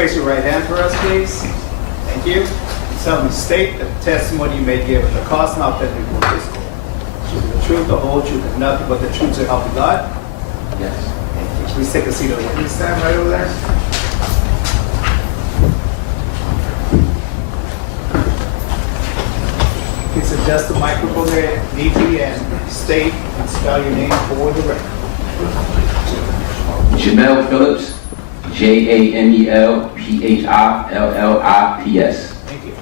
raise your right hand for us, please. Thank you. Solemnly state that the testimony you may give at the cause and authentic before this court. The truth, the whole truth, and nothing but the truth to help you God? Yes. Thank you. Please take a seat on the witness stand right over there. Please adjust the microphone there neatly and state and spell your name for the record. Jamel Phillips, Jamel Phillips. Thank you.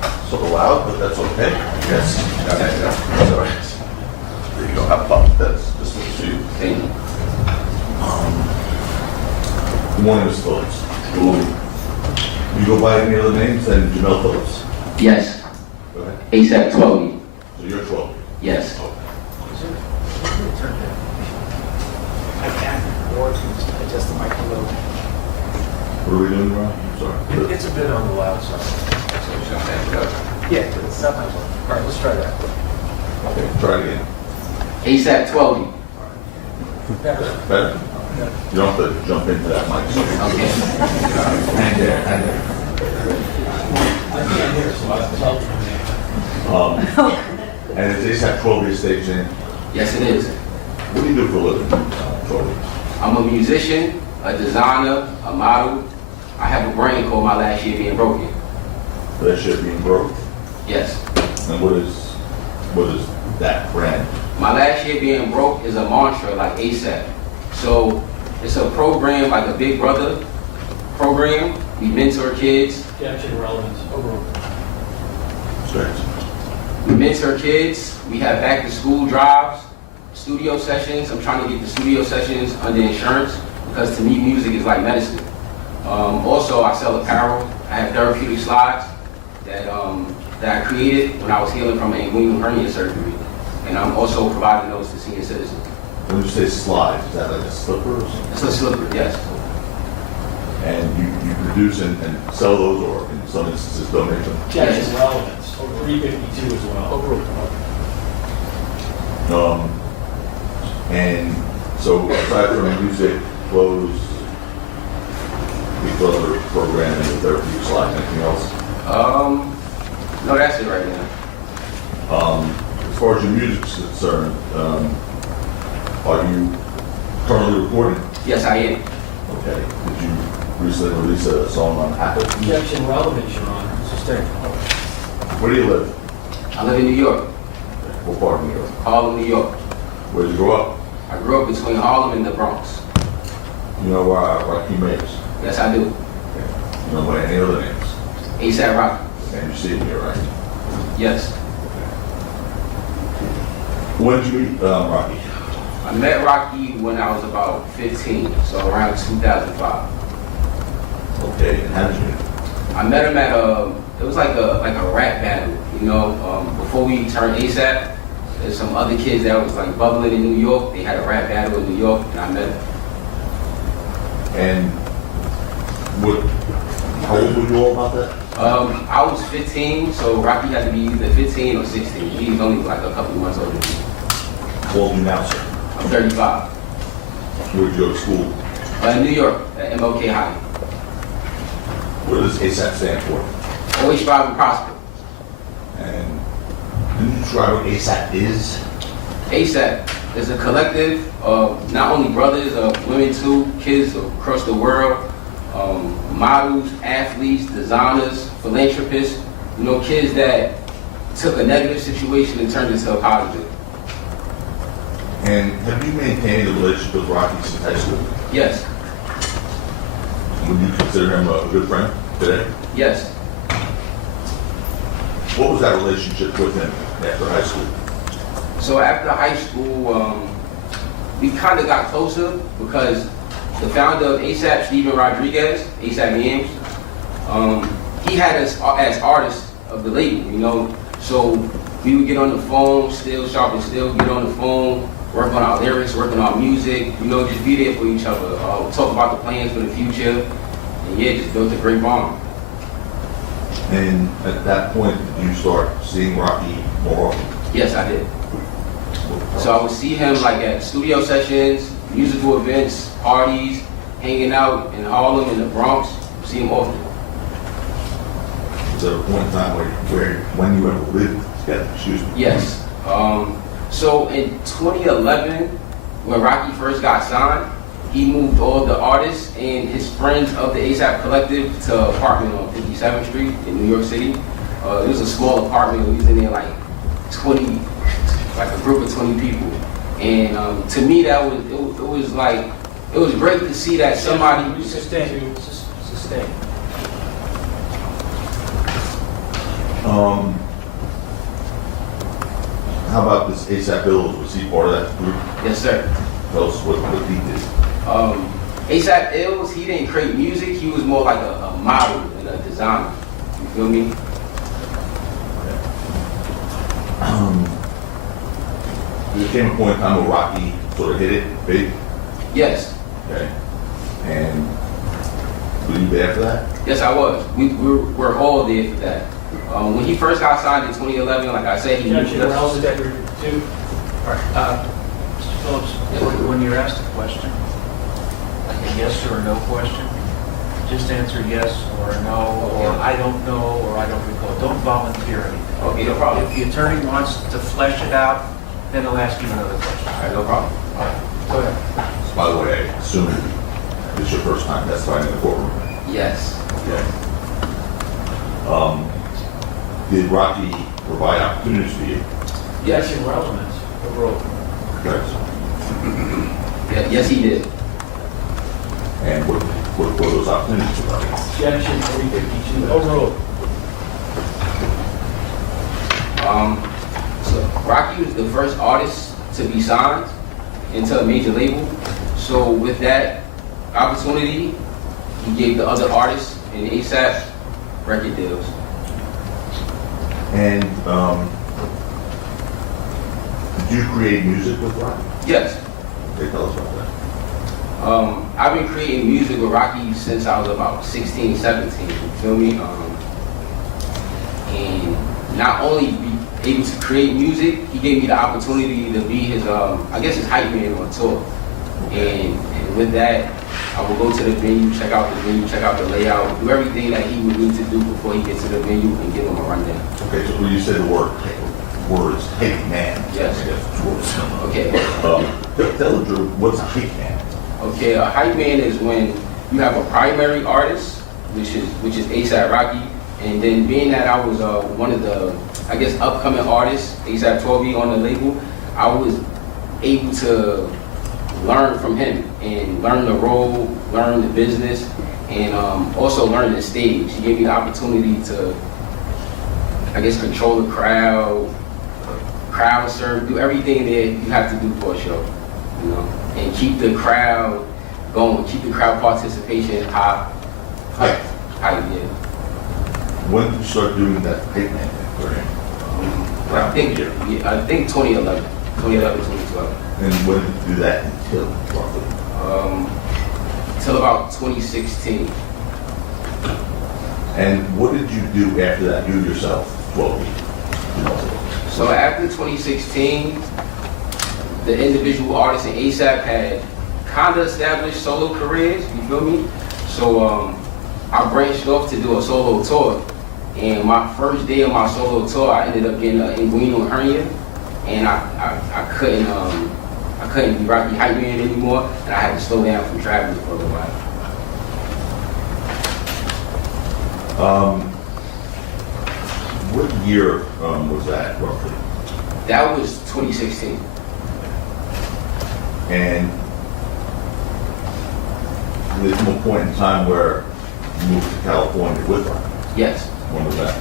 It's a little loud, but that's okay. Yes. That's all right. There you go. Have fun. That's this one's for you. Thank you. Good morning, Mr. Phillips. Good morning. You go by any other names than Jamel Phillips? Yes. Go ahead. ASAP Twelvvy. So you're 12. Yes. I can't or adjust the mic a little. What are we doing, Ron? I'm sorry. It's a bit on the loud side. Yeah. It's not my fault. All right, let's try that. Okay, try it again. ASAP Twelvvy. Better. Better? You don't have to jump into that mic. Okay. Hang there, hang there. I can't hear, so I'll tell you. And it's ASAP 12 stage name. Yes, it is. What do you do for a living? 12. I'm a musician, a designer, a model. I have a brand called My Last Year Being Broken. That shit being broke. Yes. And what is that brand? My Last Year Being Broke is a mantra like ASAP. So it's a program like a Big Brother program. We mentor kids. Caption relevance overall. Strange. We mentor kids. We have back to school drives, studio sessions. I'm trying to get the studio sessions under insurance because to me music is like medicine. Also, I sell apparel. I have therapeutic slides that I created when I was healing from an inguinal hernia surgery. And I'm also providing those to senior citizens. When you say slides, is that like a slipper or something? It's a slipper, yes. And you produce and sell those, or in some instances donate them? Caption relevance over 352 as well. And so aside from music, clothes, the other program and the therapeutic slide, anything else? No, that's it right now. As far as your music's concerned, are you currently recording? Yes, I am. Okay. Did you recently release a song on Apple? Caption relevance, Your Honor. Sustain. Where do you live? I live in New York, What part of New York? Harlem, New York. Where did you grow up? I grew up between Harlem and the Bronx. You know where Rakim is? Yes, I do. Okay. You know what any other names? ASAP Rocky. And you see it here, right? Yes. When did you meet Rocky? I met Rocky when I was about 15, so around 2005. Okay, and how did you meet him? I met him at it was like a rap battle, you know. Before we turned ASAP, there's some other kids that was like bubbling in New York. They had a rap battle in New York, and I met him. And how old were you all about that? I was 15, so Rocky had to be either 15 or 16. He was only like a couple months older than me. How old are you now, sir? I'm 35. Where did you go to school? In New York, at MLK High. What does ASAP stand for? Always strive and prosper. And didn't you describe what ASAP is? ASAP is a collective of not only brothers, women too, kids across the world, models, athletes, designers, philanthropists, you know, kids that took a negative situation and turned it into a positive. And have you maintained a relationship with Rocky since high school? Yes, Would you consider him a good friend today? yes. What was that relationship with him after high school? So after high school, we kind of got closer because the founder of ASAP, Steven Rodriguez, ASAP Yams, he had us as artists of the label, you know. So we would get on the phone, still sharp and still get on the phone, work on our lyrics, work on our music, you know, just be there for each other, talk about the plans for the future, and yeah, just built a great bond. And at that point, did you start seeing Rocky more often? Yes, I did. So I would see him like at studio sessions, musical events, parties, hanging out in Harlem, in the Bronx. see him often. Was there a point in time when you ever lived together? Excuse me. Yes. So in 2011, when Rocky first got signed, he moved all the artists and his friends of the ASAP Collective to an apartment on 57th Street in New York City. It was a small apartment. We was in there like 20, like a group of 20 people. And to me, that was it was like it was great to see that somebody. Sustain. How about this ASAP Illz? Was he part of that group? Yes, sir. Tell us what he did. ASAP Illz, he didn't create music. He was more like a model and a designer. You feel me? There came a point in time where Rocky sort of hit it big. Yes. Okay. And were you there for that? Yes, I was. We're all there for that. When he first got signed in 2011, like I said, he moved Where else us. is that too? All right, Mr. Phillips, when you're asked a question, like a yes or a no question, just answer yes or no, or I don't know, or I don't recall. Don't volunteer anything. Okay, no problem. If the attorney wants to flesh it out, then he'll ask you another question. All right, no problem. All right, go ahead. So, by the way, I assume this is your first time testifying in the courtroom. Yes. Okay. Did Rocky provide opportunities for you? Yes. Question relevance, overall. Okay. Yeah, yes, he did. And what were those opportunities for Rocky? Objection 352, overruled. So Rocky was the first artist to be signed into a major label. So with that opportunity, he gave the other artists in ASAP record deals. And did you create music with Rocky? Yes. Okay, tell us about that. I've been creating music with Rocky since I was about 16, 17, you feel me? And not only be able to create music, he gave me the opportunity to be his, I guess his hype man on tour. And with that, I will go to the venue, check out the venue, check out the layout, do everything that he would need to do before he gets to the venue and give him a rundown. Okay, so when you said the words hype man. Yes. Okay. Tell the jury, what's a hype man? Okay, a hype man is when you have a primary artist, which is ASAP Rocky, and then being that I was one of the, I guess, upcoming artists, AP Twelvvy on the label, I was able to learn from him and learn the role, learn the business, and also learn the stage. He gave me the opportunity to, I guess, control the crowd serve, do everything that you have to do for a show, you know, and keep the crowd going, keep the crowd participation high. Hype. Hype, yeah. When did you start doing that hype man thing for him? I think 2011, 2012. And when did you do that until roughly? Till about 2016. And what did you do after that, you yourself, 12 weeks? So after 2016, the individual artists in ASAP had kind of established solo careers, you feel me? So I branched off to do a solo tour. And my first day of my solo tour, I ended up getting an inguinal hernia. And I couldn't be Rocky hype man anymore, and I had to slow down from traveling for a little while. What year was that roughly? That was 2016. And there's no point in time where you moved to California with Rocky. Yes. When was that?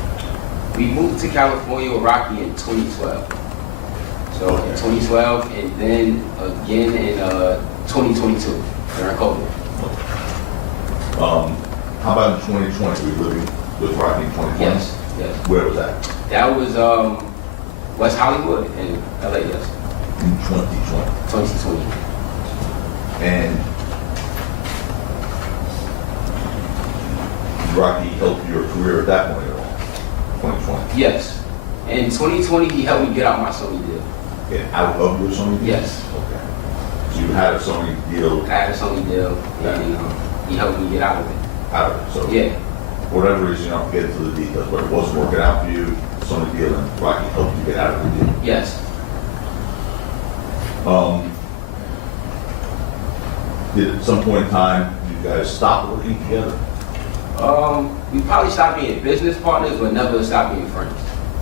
We moved to California with Rocky in 2012. So in 2012, and then again in 2022 during COVID. How about in 2020? Were you living with Rocky in 2020? Yes, yes. Where was that? That was West Hollywood in LA, yes. In 2020. 2020. And did Rocky help your career at that point at all? 2020? Yes. In 2020, he helped me get out my Sony deal. Get out of your Sony deal? Yes. Okay. So you had a Sony deal. I had a Sony deal, and he helped me get out of it. out of it. So Yeah. for whatever reason, you don't get into the details, but it wasn't working out for you, some deal, and Rocky helped you get out of the deal. Yes. Did at some point in time, you guys stop working together? We probably stopped being business partners, but never stopped being friends.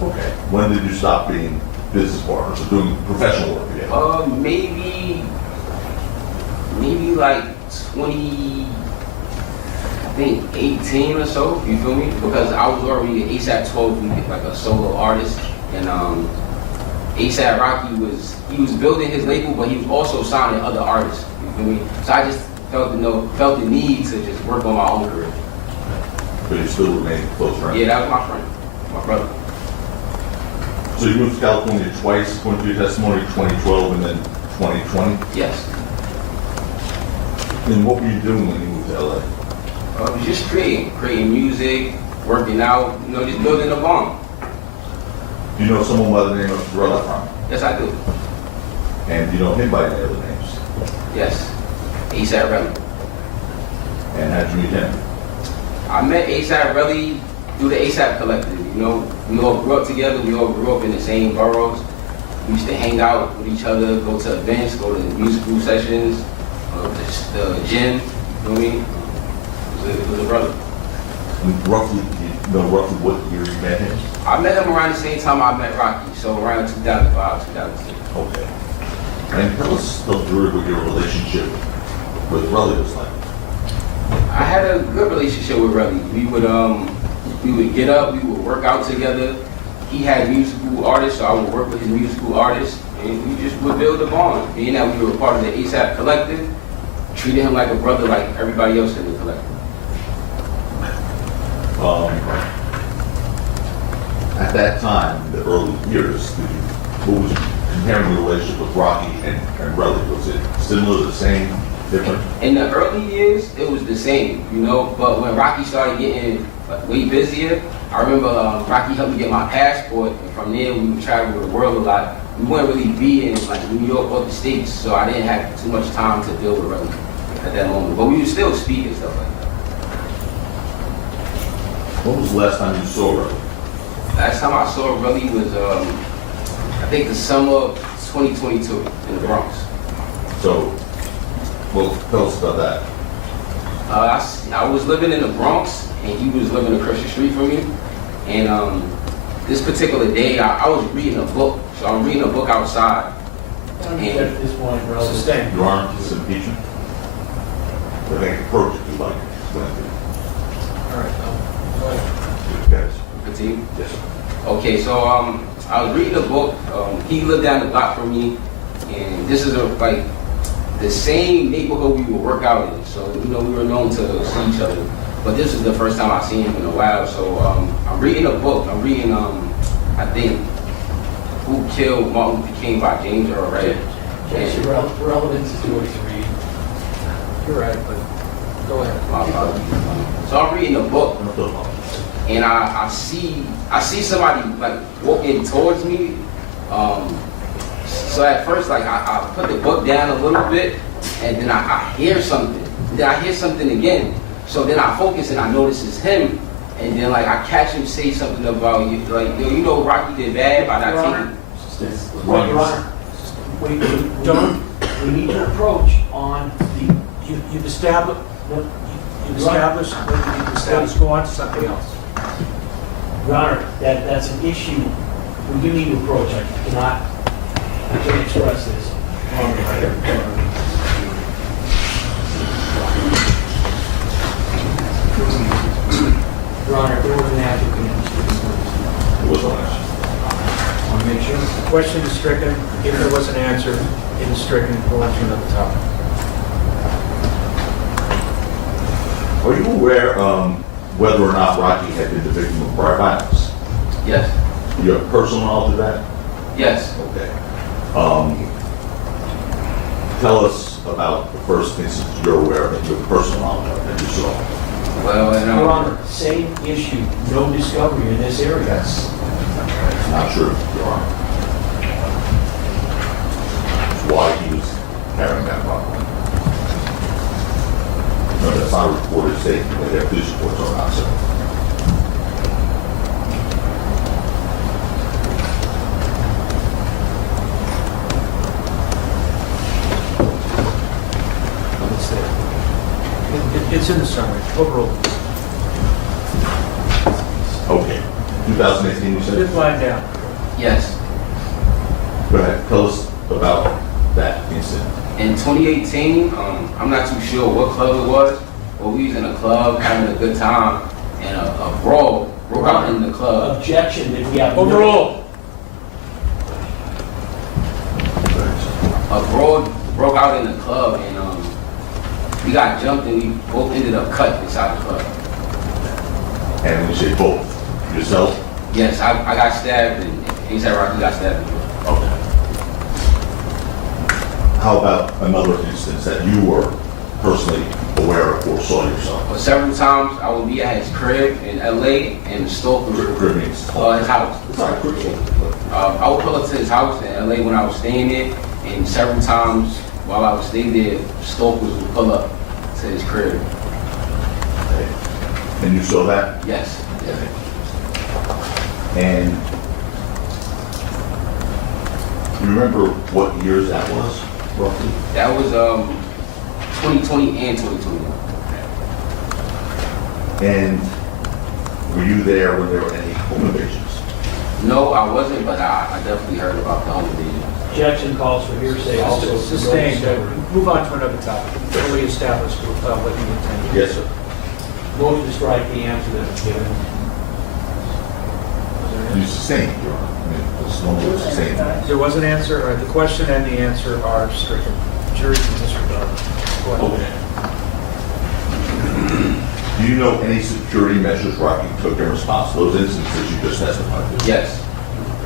Okay. When did you stop being business partners or doing professional work together? Maybe like 18 or so, you feel me? Because I was already an ASAP Twelvvy, like a solo artist, and ASAP Rocky was building his label, but he was also signing other artists, you feel me? So I just felt the need to just work on my own career. But you still remain close friends? Yeah, that was my friend, my brother. So you moved to California twice, according to your testimony, 2012 and then 2020? Yes. And what were you doing when you moved to LA? I was just creating music, working out, just building a bond. Do you know someone by the name of Terell Ephron? Yes, I do. And do you know him by any other names? Yes. A Relli. And how'd you meet him? I met A Relli through the ASAP Collective. We all grew up together. We all grew up in the same boroughs. We used to hang out with each other, go to events, go to musical sessions, the gym. You know what I mean? It was a brother. And roughly what year you met him? I met him around the same time I met Rocky, so around 2005, 2006. Okay. And tell us the story what your relationship with Relli was like. I had a good relationship with Relli. We would get up, we would work out together. He had musical artists, so I would work with his musical artists, and we just would build a bond. Being that we were part of the ASAP Collective, treated him like a brother, like everybody else in the collective. At that time, the early years, what was comparing the relationship with Rocky and Relli? Was it similar, the same, different? In the early years, it was the same, but when Rocky started getting way busier, I remember Rocky helped me get my passport, and from there we would travel the world a lot. We wouldn't really be in like New York or the States, so I didn't have too much time to deal with Relli at that moment. But we would still speak and stuff like that. When was the last time you saw Relli? Last time I saw Relli was, I think the summer of 2022 in the Bronx. So, well, tell us about that. I was living in the Bronx, and he was living across the street from me. And this particular day, I was reading a book. So I'm reading a book outside. At this point, Sustain. Your arm is impeachment? I think approach if you like. Explain to you. All right. Go ahead. Guys. Continue. Yes, sir. Okay, so I was reading a book. He lived down the block from me, and this is like the same neighborhood we would work out in. So we were known to see each other. But this is the first time I've seen him in a while. So I'm reading a book. I'm reading I think Who Killed Martin Luther King by James Earl Ray. Just relevant to what you read. You're right, but go ahead. My apologies. So I'm reading a book. Don't feel wrong. And I see somebody like walking towards me. So at first, like I put the book down a little bit, and then I hear something. Then I hear something again. So then I focus and I notice it's him. And then like I catch him say something about you, like Rocky did bad by not taking. Your Honor, we need to approach on the. You've established, go on to something else. Your Honor, that's an issue. We do need to approach. I can't express this on the record. Your Honor, there was an applicant. It was on us. I want to make sure. The question is stricken. If there was an answer, it is stricken. Go on to another topic. Are you aware whether or not Rocky had been the victim of prior violence? Yes. You have personal knowledge of that? Yes. Okay. Tell us about the first instance you're aware of that you have personal knowledge of that you saw. Well, Your Honor, same issue, no discovery in this area. That's not true, Your Honor. That's why he was carrying that weapon. No, that's not a recorded statement, but their police reports are not, sir. It's there. It's in the summary, overall. Okay. 2018, you said? Fifth line down. Yes. Go ahead, tell us about that incident. In 2018, I'm not too sure what club it was, but we was in a club having a good time, and a brawl broke out in the club. Objection, that we have. Overall. A brawl broke out in the club, and we got jumped, and we both ended up cut inside the club. And when you say both, yourself? Yes, I got stabbed, and A$AP Rocky got stabbed. Okay. How about another instance that you were personally aware of or saw yourself? But several times I would be at his crib in LA, and the stalkers Crib were means his house. Sorry, crib. I would pull up to his house in LA when I was staying there, and several times while I was staying there, stalkers would pull up to his crib. Okay. And you saw that? Yes. Okay. And you remember what years that was, roughly? That was 2020 and 2021. And were you there when there were any home invasions? No, I wasn't, but I definitely heard about the home invasion. Objection calls for hearsay also. Sustained. Move on to another topic. Fully established what you intended. Yes, sir. Motion to strike the answer that was given. You sustained, Your Honor. I mean, it's normal sustained. There was an answer, or the question and the answer are stricken. Jury can disregard. Go ahead. Do you know any security measures Rocky took in response to those instances you just testified to? Yes.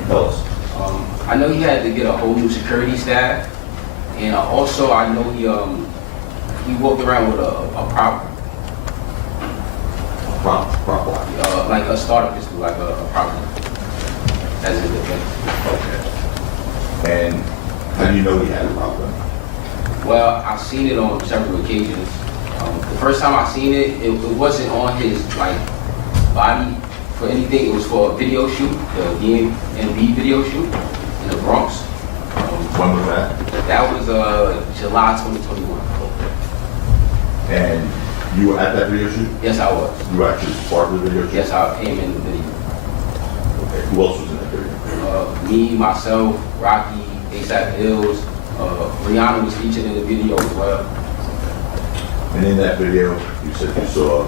Tell us. I know he had to get a whole new security staff, and also I know he walked around with a prop, Prop lock. like a starter pistol, like a prop, as in defense. Okay. And how do you know he had a prop gun? Well, I've seen it on several occasions. The first time I seen it, it wasn't on his body for anything. It was for a video shoot, the DMV video shoot in the Bronx. When was that? That was July 2021. And you were at that video shoot? Yes, I was. You were actually part of the video shoot? Yes, I came in the video. Okay. Who else was in that video? Me, myself, Rocky, AP Illz, Rihanna was featured in the video as well. And in that video, you said you saw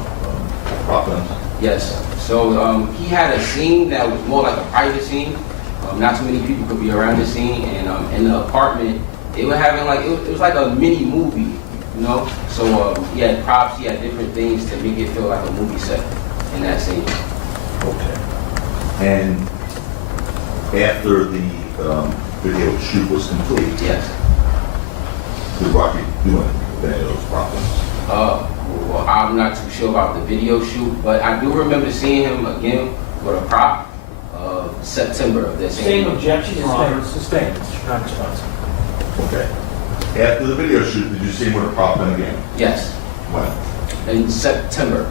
prop guns? Yes. So he had a scene that was more like a private scene. Not too many people could be around the scene, and in the apartment, they were having it was like a mini movie, you know. So he had props, he had different things to make it feel like a movie set in that scene. Okay. And after the video shoot was complete, Yes. did Rocky do anything with any of those prop guns? Well, I'm not too sure about the video shoot, but I do remember seeing him again with a prop September of this Same year. objection, Your Honor. Sustained. Non-responsive. Okay. After the video shoot, did you see him with a prop gun again? Yes, When? in September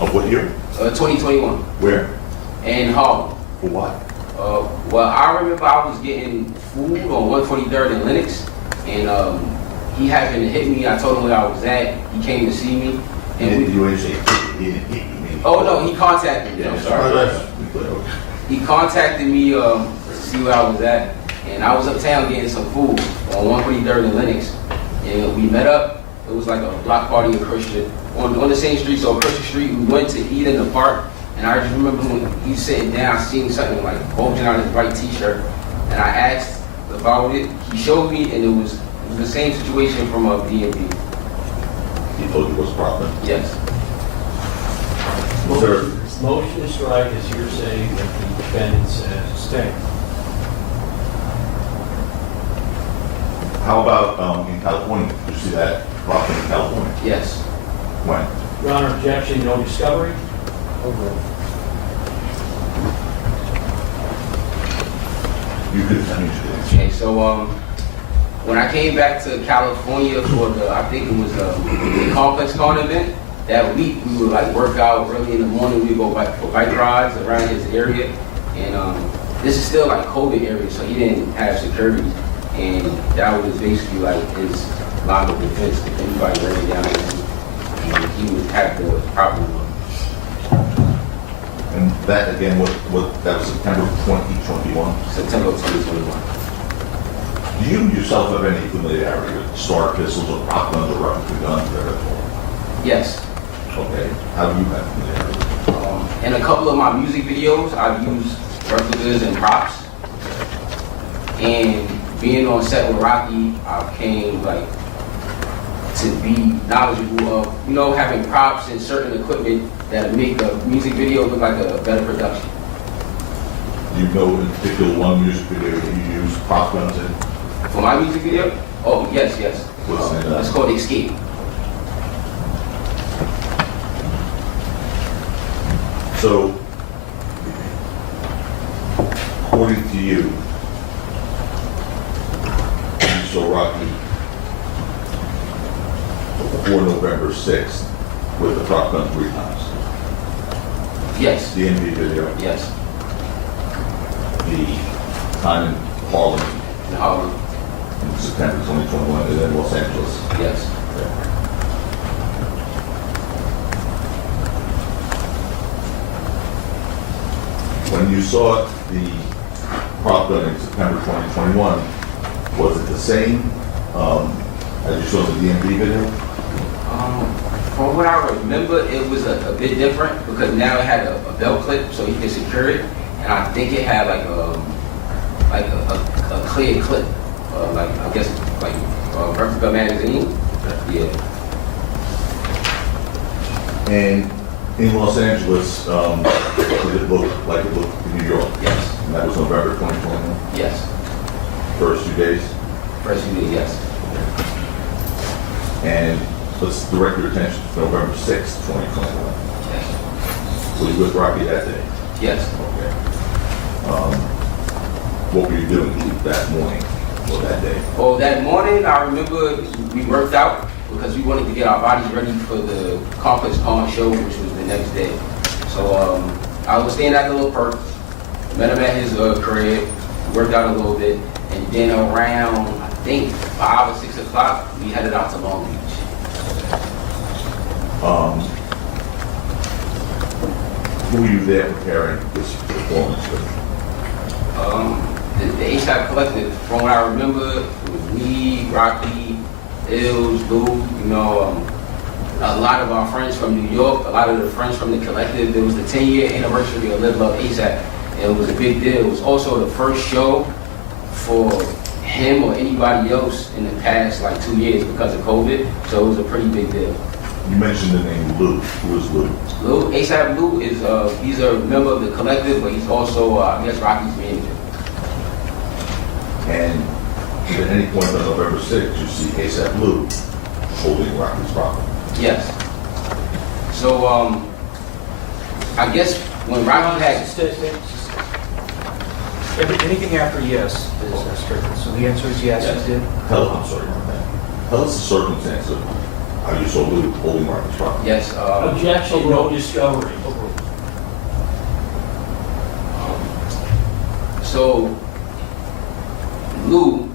Of what year? 2021 Where? in Harlem. For what? Well, I remember I was getting food on 143rd and Lenox, and he happened to hit me. I told him where I was at. He came to see me. And And did you ain't say he didn't hit you? oh no, he contacted me. I'm sorry. He contacted me to see where I was at, and I was uptown getting some food on 143rd and Lenox, and we met up. It was like a block party in Christian on the same street, so Christian Street. We went to eat in the park, and I just remember when he was sitting down, seeing something like bulging out his white T-shirt, and I asked about it. He showed me, and it was the same situation from a DMV. He told you it was a prop gun? Yes. Sir, Motion to strike is hearsay that the defendant says. Sustained. how about in California? Did you see that prop gun in California? Yes. When? Your Honor, objection, no discovery. Overruled. You could tell me to Okay, so when I came back to California for I think it was the Complex Con event, that week we would like work out early in the morning. We would go for bike rides around his area, and this is still like COVID area, so he didn't have security, and that was basically like his line of defense. If anybody ran it down, and he would have the problem. And that again, that was September 2021? September 2021. Do you yourself have any familiarity with star pistols or prop guns or replica guns there at all? Yes. Okay. How do you have familiarity? In a couple of my music videos, I've used replicas and props. And being on set with Rocky, I came like to be knowledgeable of, having props and certain equipment that make a music video look like a better production. Do you know in particular one music video that you use prop guns in? For my music video? Oh, yes. What's the name of that? It's called Escape. So, according to you saw Rocky before November 6th with the prop gun 3 times. Yes. The MV video, Yes. the time in Harlem In Harlem. in September 2021, and then Los Angeles. Yes. When you saw the prop gun in September 2021, was it the same as you saw the DMV video? From what I remember, it was a bit different because now it had a belt clip so you can secure it, and I think it had like a clear clip, like I guess like replica magazine. Yeah. And in Los Angeles, did it look like it looked in New York? Yes. And that was November 2021? Yes. First 2 days? First few days, yes. And let's direct your attention to November 6th, 2021. Yes. Were you with Rocky that day? Yes. Okay. What were you doing that morning or that day? Oh, that morning, I remember we worked out because we wanted to get our bodies ready for the Complex Pawn show, which was the next day. So I was staying at the little perk, met him at his crib, worked out a little bit, and then around, I think, 5 or 6 o'clock, we headed out to Long Beach. Who were you there preparing this performance with? The ASAP Collective, from what I remember, it was me, Rocky, Illz, Lou, a lot of our friends from New York, a lot of the friends from the collective. There was the 10-year anniversary of Live Love ASAP. It was a big deal. It was also the first show for him or anybody else in the past like 2 years because of COVID. So it was a pretty big deal. You mentioned the name Lou. Who is Lou? Lou, ASAP Lou is he's a member of the collective, but he's also I guess Rocky's manager. And at any point on November 6th, you see ASAP Lou holding Rocky's property. Yes. So I guess when Rocky had Anything after yes is stricken. So the answer is yes, Yes. it did. I'm sorry about that. Tell us the circumstance of how you saw Lou holding Rocky's property. yes. Objection, no discovery. So Lou,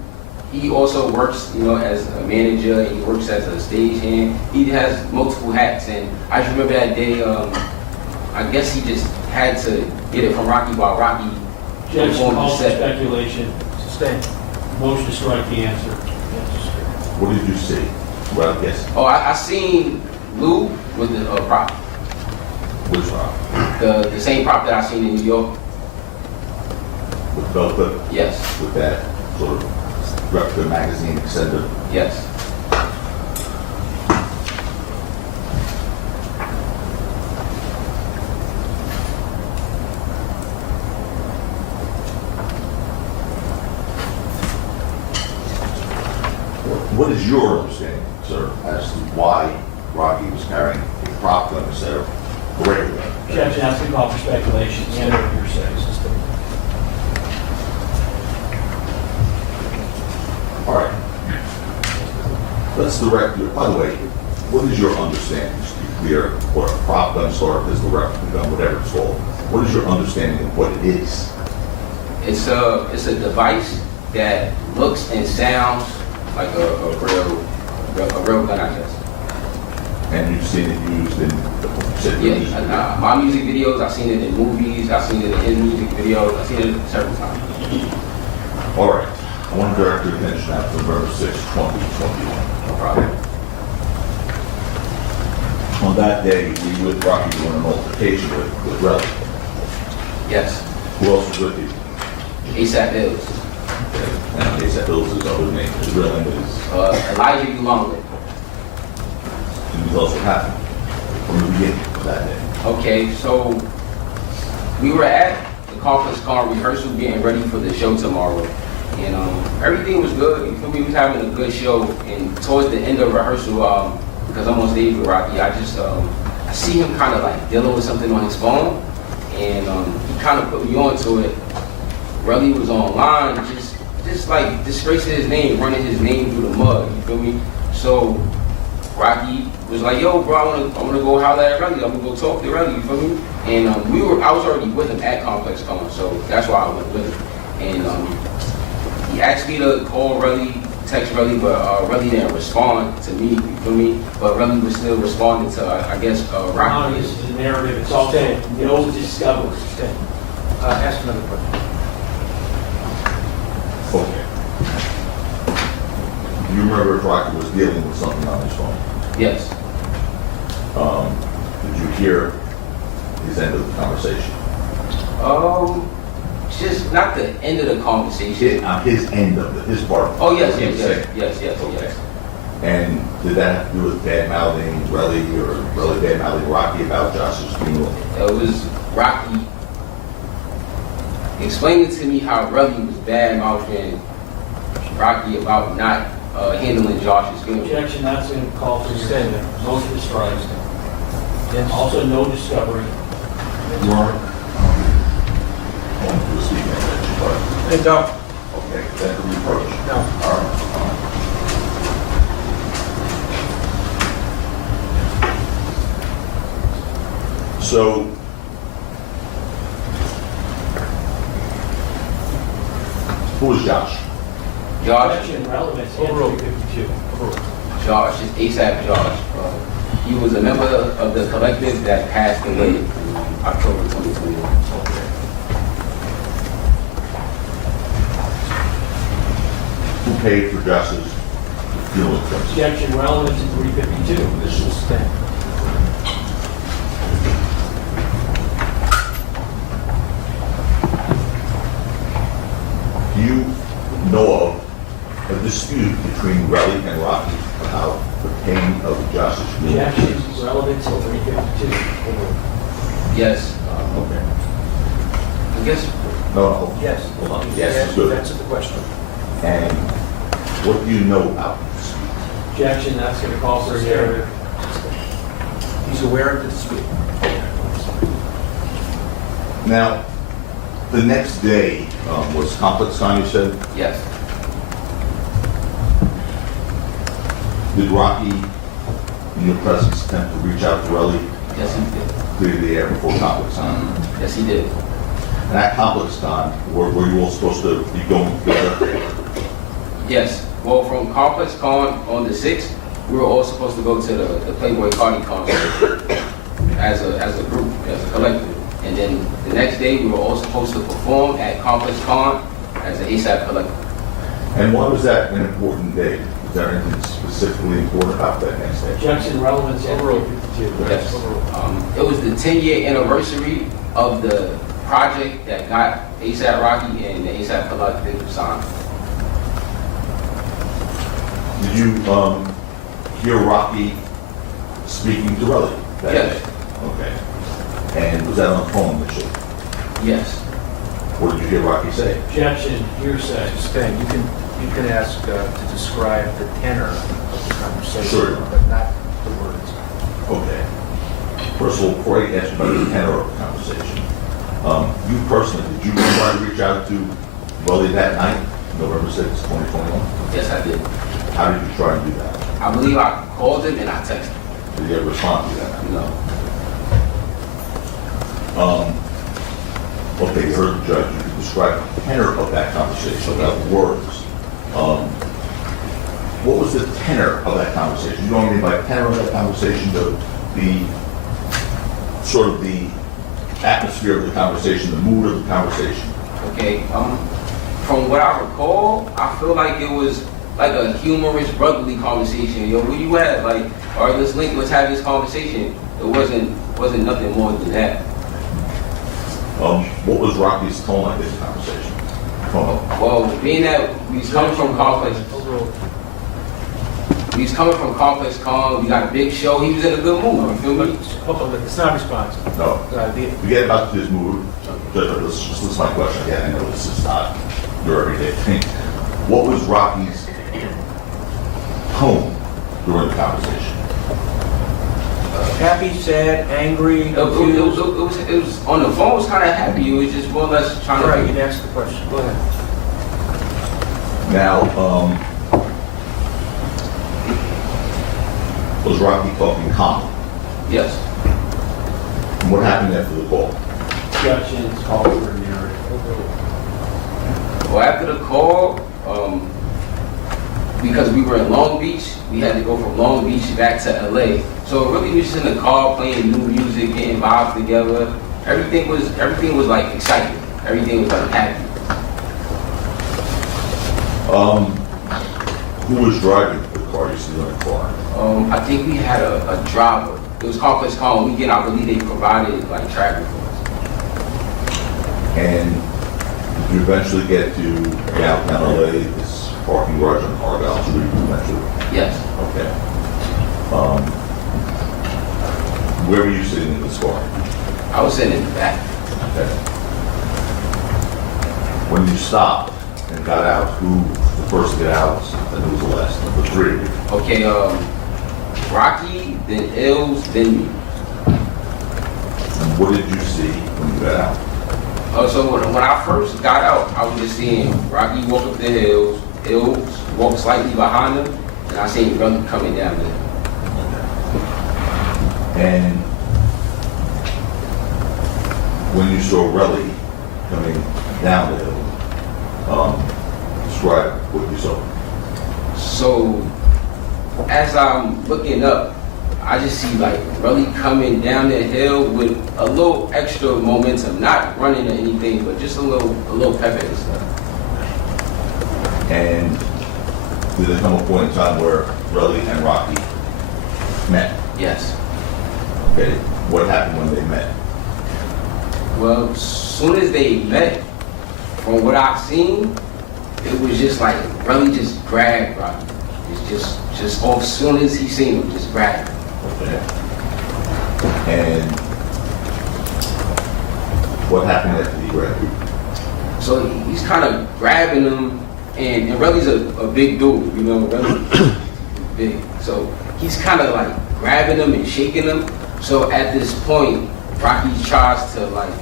he also works, as a manager. He works as a stagehand. He has multiple hats, and I just remember that day. I guess he just had to get it from Rocky while Rocky Objection, performed the calls for set. speculation. Sustained. Motion to strike the answer. What did you see? Well, yes. Oh, I seen Lou with the prop, Which Rock? the same prop that I seen in New York. With belt clip? Yes, With that sort of replica magazine extender? yes. What is your understanding, sir, as to why Rocky was carrying a prop gun instead of a regular gun? Objection, that's been called for speculation. The end of your say. All right. Let's direct your, by the way, what is your understanding, Steve? clear what a prop gun, starter pistol, replica gun, whatever it's called. What is your understanding of what it is? It's a device that looks and sounds like a real gun, I guess. And you've seen it used in Yeah, my music videos, I've seen it in movies, I've seen it in music videos, I've seen it several times. All right. I want to direct your attention now to November 6, 2021. No problem. On that day, we with Rocky were in an altercation with Relli. Yes. Who else was with you? ASAP Illz. Okay. Now, AP Illz is other name. His real name is. Illijah Ulanga. Can you tell us what happened from the beginning of that day? Okay, so we were at the conference call rehearsal getting ready for the show tomorrow. And everything was good. You feel me? We was having a good show. And towards the end of rehearsal, because I'm on stage with Rocky, I just I see him kind of like dealing with something on his phone, and he kind of put me onto it. Relli was online, just like disgracing his name, running his name through the mud. You feel me? So Rocky was like, "Yo, bro, I wanna go holler at Relli. I'm gonna go talk to Relli." You feel me? And I was already with him at Complex Con, so that's why I went with him. And he asked me to call Relli, text Relli, but Relli didn't respond to me, you feel me? But Relli was still responding to, I guess, Rocky. This is a narrative, it's also no discovery. Ask another question. Okay. Do you remember if Rocky was dealing with something on his phone? Yes. Did you hear his end of the conversation? Just not the end of the conversation. His end of it, his part. Oh, yes. Okay. And did that have to do with bad-mouthing Relli or Relli bad-mouthing Rocky about Josh's funeral? It was Rocky explaining to me how Relli was bad-mouthing Rocky about not handling Josh's funeral. Objection, that's going to call for your Stand there. motion to strike. Yes. Also, no discovery. You are? I want to speak on that, but, Hey, Doc. okay, then the reproach. No. All right. So, who was Josh? Josh, Objection, relevance, and Overruled. 352. Josh is ASAP Josh. He was a member of the collective that passed away in October 2021. Who paid for Josh's funeral expenses? Objection, relevance, and 352. This is Stand. Do you know of a dispute between Relli and Rocky about the paying of Josh's funeral? Objection, relevance, and 352. Yes. Okay. I guess No. Yes. Hold on. Yes, it's good. Answer the question. And what do you know about this? Objection, that's going to call for a narrative. He's aware of the dispute. Now, the next day was Complex Con, you said? yes. Did Rocky, in your presence, attempt to reach out to Relli, Yes, he did. clear the air before Complex Con? Yes, he did. And at Complex Con, were you all supposed to be going together? Yes. Well, from Complex Con on the 6th, we were all supposed to go to the Playboy Cardi concert as a group, as a collective. And then the next day, we were all supposed to perform at Complex Con as an ASAP collective. And why was that an important day? Was there anything specifically important about that next day? Objection, relevance, and 352. Yes. It was the 10-year anniversary of the project that got ASAP Rocky and the ASAP collective signed. Did you hear Rocky speaking to Relli that Yes. day? Okay. And was that on the phone initially? Yes. What did you hear Rocky say? Objection, hearsay. Stan, you can ask to describe the tenor of the conversation, Sure. but not the words. Okay. First of all, before I ask about the tenor of the conversation, you personally, did you try to reach out to Relli that night, November 6, 2021? Yes, I did. How did you try to do that? I believe I called him and I texted him. Did he ever respond to that? No. Okay, you heard the judge, you can describe the tenor of that conversation without words. What was the tenor of that conversation? You know what I mean by tenor of that conversation? The sort of the atmosphere of the conversation, the mood of the conversation. Okay, from what I recall, I feel like it was like a humorous, brotherly conversation. Yo, where you at? Like, all right, let's link, let's have this conversation. It wasn't nothing more than that. What was Rocky's tone like in the conversation? Well, being that we was coming from complex con, we got a big show. He was in a good mood. You feel me? Hold on, it's not responsive. No. Forget about his mood. Let's just listen to my question again. I know this is not your everyday thing. What was Rocky's tone during the conversation? Happy, sad, angry, It confused? was on the phone. It was kind of happy. It was just more or less trying All to. right, you can ask the question. Go ahead. Now, was Rocky talking calm? Yes. And what happened after the call? Objections, call for a narrative. Well, after the call, because we were in Long Beach, we had to go from Long Beach back to LA. So really, we was just in the car playing new music, getting vibes together. Everything was like exciting. Everything was like happy. Who was driving the car? You see in the car? I think we had a driver. It was complex car. Weekend, I believe they provided like traffic for us. And did you eventually get to downtown LA, this parking garage on Argyle Street eventually? Yes. Okay. Where were you sitting in this car? I was sitting in the back. Okay. When you stopped and got out, who was the first to get out and who was the last? Number 3. Okay, Rocky, then Illz, then me. And what did you see when you got out? So when I first got out, I was just seeing Rocky walk up the hills, Illz walk slightly behind him, and I seen brother coming down there. And when you saw Relli coming down the hill, describe what you saw. So as I'm looking up, I just see like Relli coming down the hill with a little extra momentum, not running or anything, but just a little pep in his step. And did there come a point in time where Relli and Rocky met? Yes. Okay, what happened when they met? Well, as soon as they met, from what I've seen, it was just like Relli just grabbed Rocky. It's just off. As soon as he seen him, just grabbed him. Okay. And what happened after he grabbed you? So he's kind of grabbing him, and Relli's a big dude, you know, Relli big. So he's kind of like grabbing him and shaking him. So at this point, Rocky tries to like,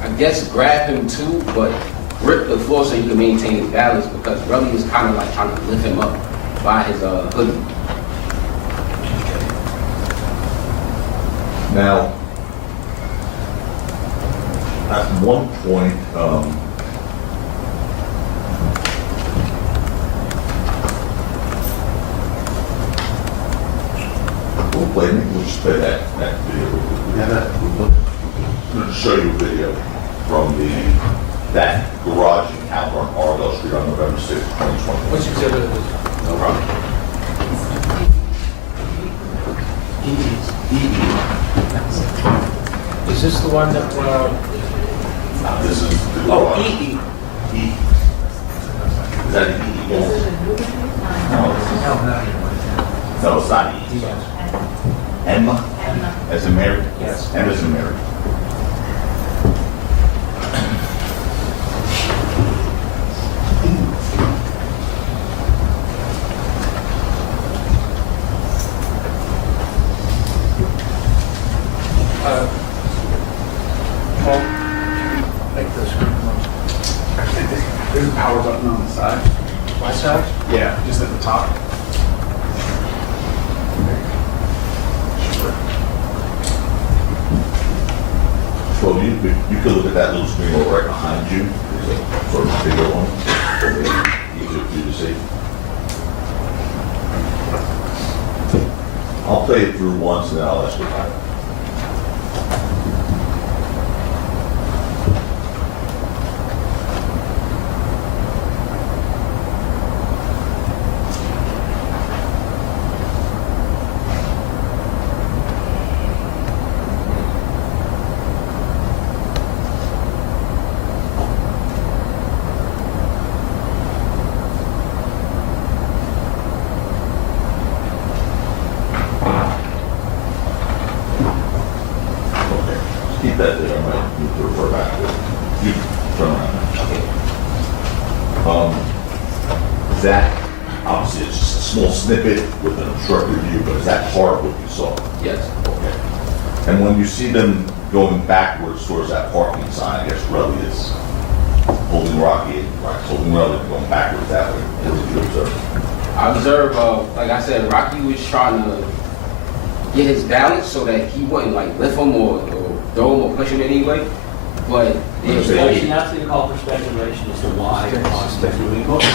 I guess grab him too, but grip the floor so he can maintain his balance because Relli is kind of like trying to lift him up by his hoodie. Now, at one point, we'll just play that video. We have that. I'm going to show you a video from that garage encounter on Argyle Street on November 6, 2020. What's exhibit of this? No problem. Is this the one that, This is the oh, garage. E. E. Is that an E? No, it's not E. Emma? As in Mary? Yes. M as in Mary. Paul, make the screen close. Actually, there's a power button on the side. My side? Yeah, just at the top. Well, you could look at that little screen over right behind you. There's a sort of bigger one. Easier for you to see. I'll play it through once and then I'll ask you about it. Keep that there, I might need to refer back to it. You turn around. That, obviously, it's just a small snippet with an obstructed view, but is that part of what you saw? Yes. Okay. And when you see them going backwards towards that parking sign, I guess Relli is holding Rocky, right, holding Relli and going backwards that way. What did you observe? I observed, like I said, Rocky was trying to get his balance so that he wouldn't like lift him or throw him or push him anyway. But Speculation, that's what you call for speculation as to why the cost is doing most.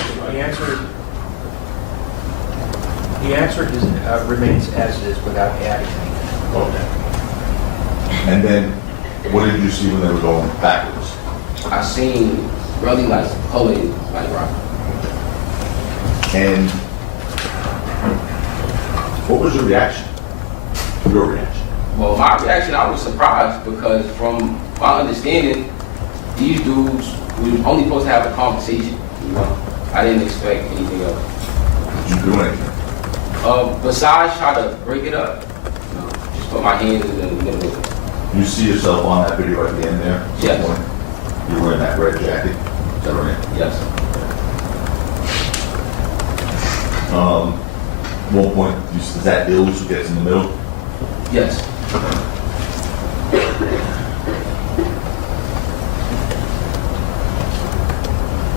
The answer remains as it is without adding anything. Okay. And then, what did you see when they were going backwards? I seen Relli like pulling like Rocky. And what was your reaction? Your reaction? Well, my reaction, I was surprised because from my understanding, these dudes were only supposed to have a conversation. You know, I didn't expect anything else. Did you do anything? Besides try to break it up, you know, just put my hands in the middle of it. You see yourself on that video at the end there? Yes. You're wearing that red jacket? Is that right? Yes. One point, is that Illz who gets in the middle? Yes.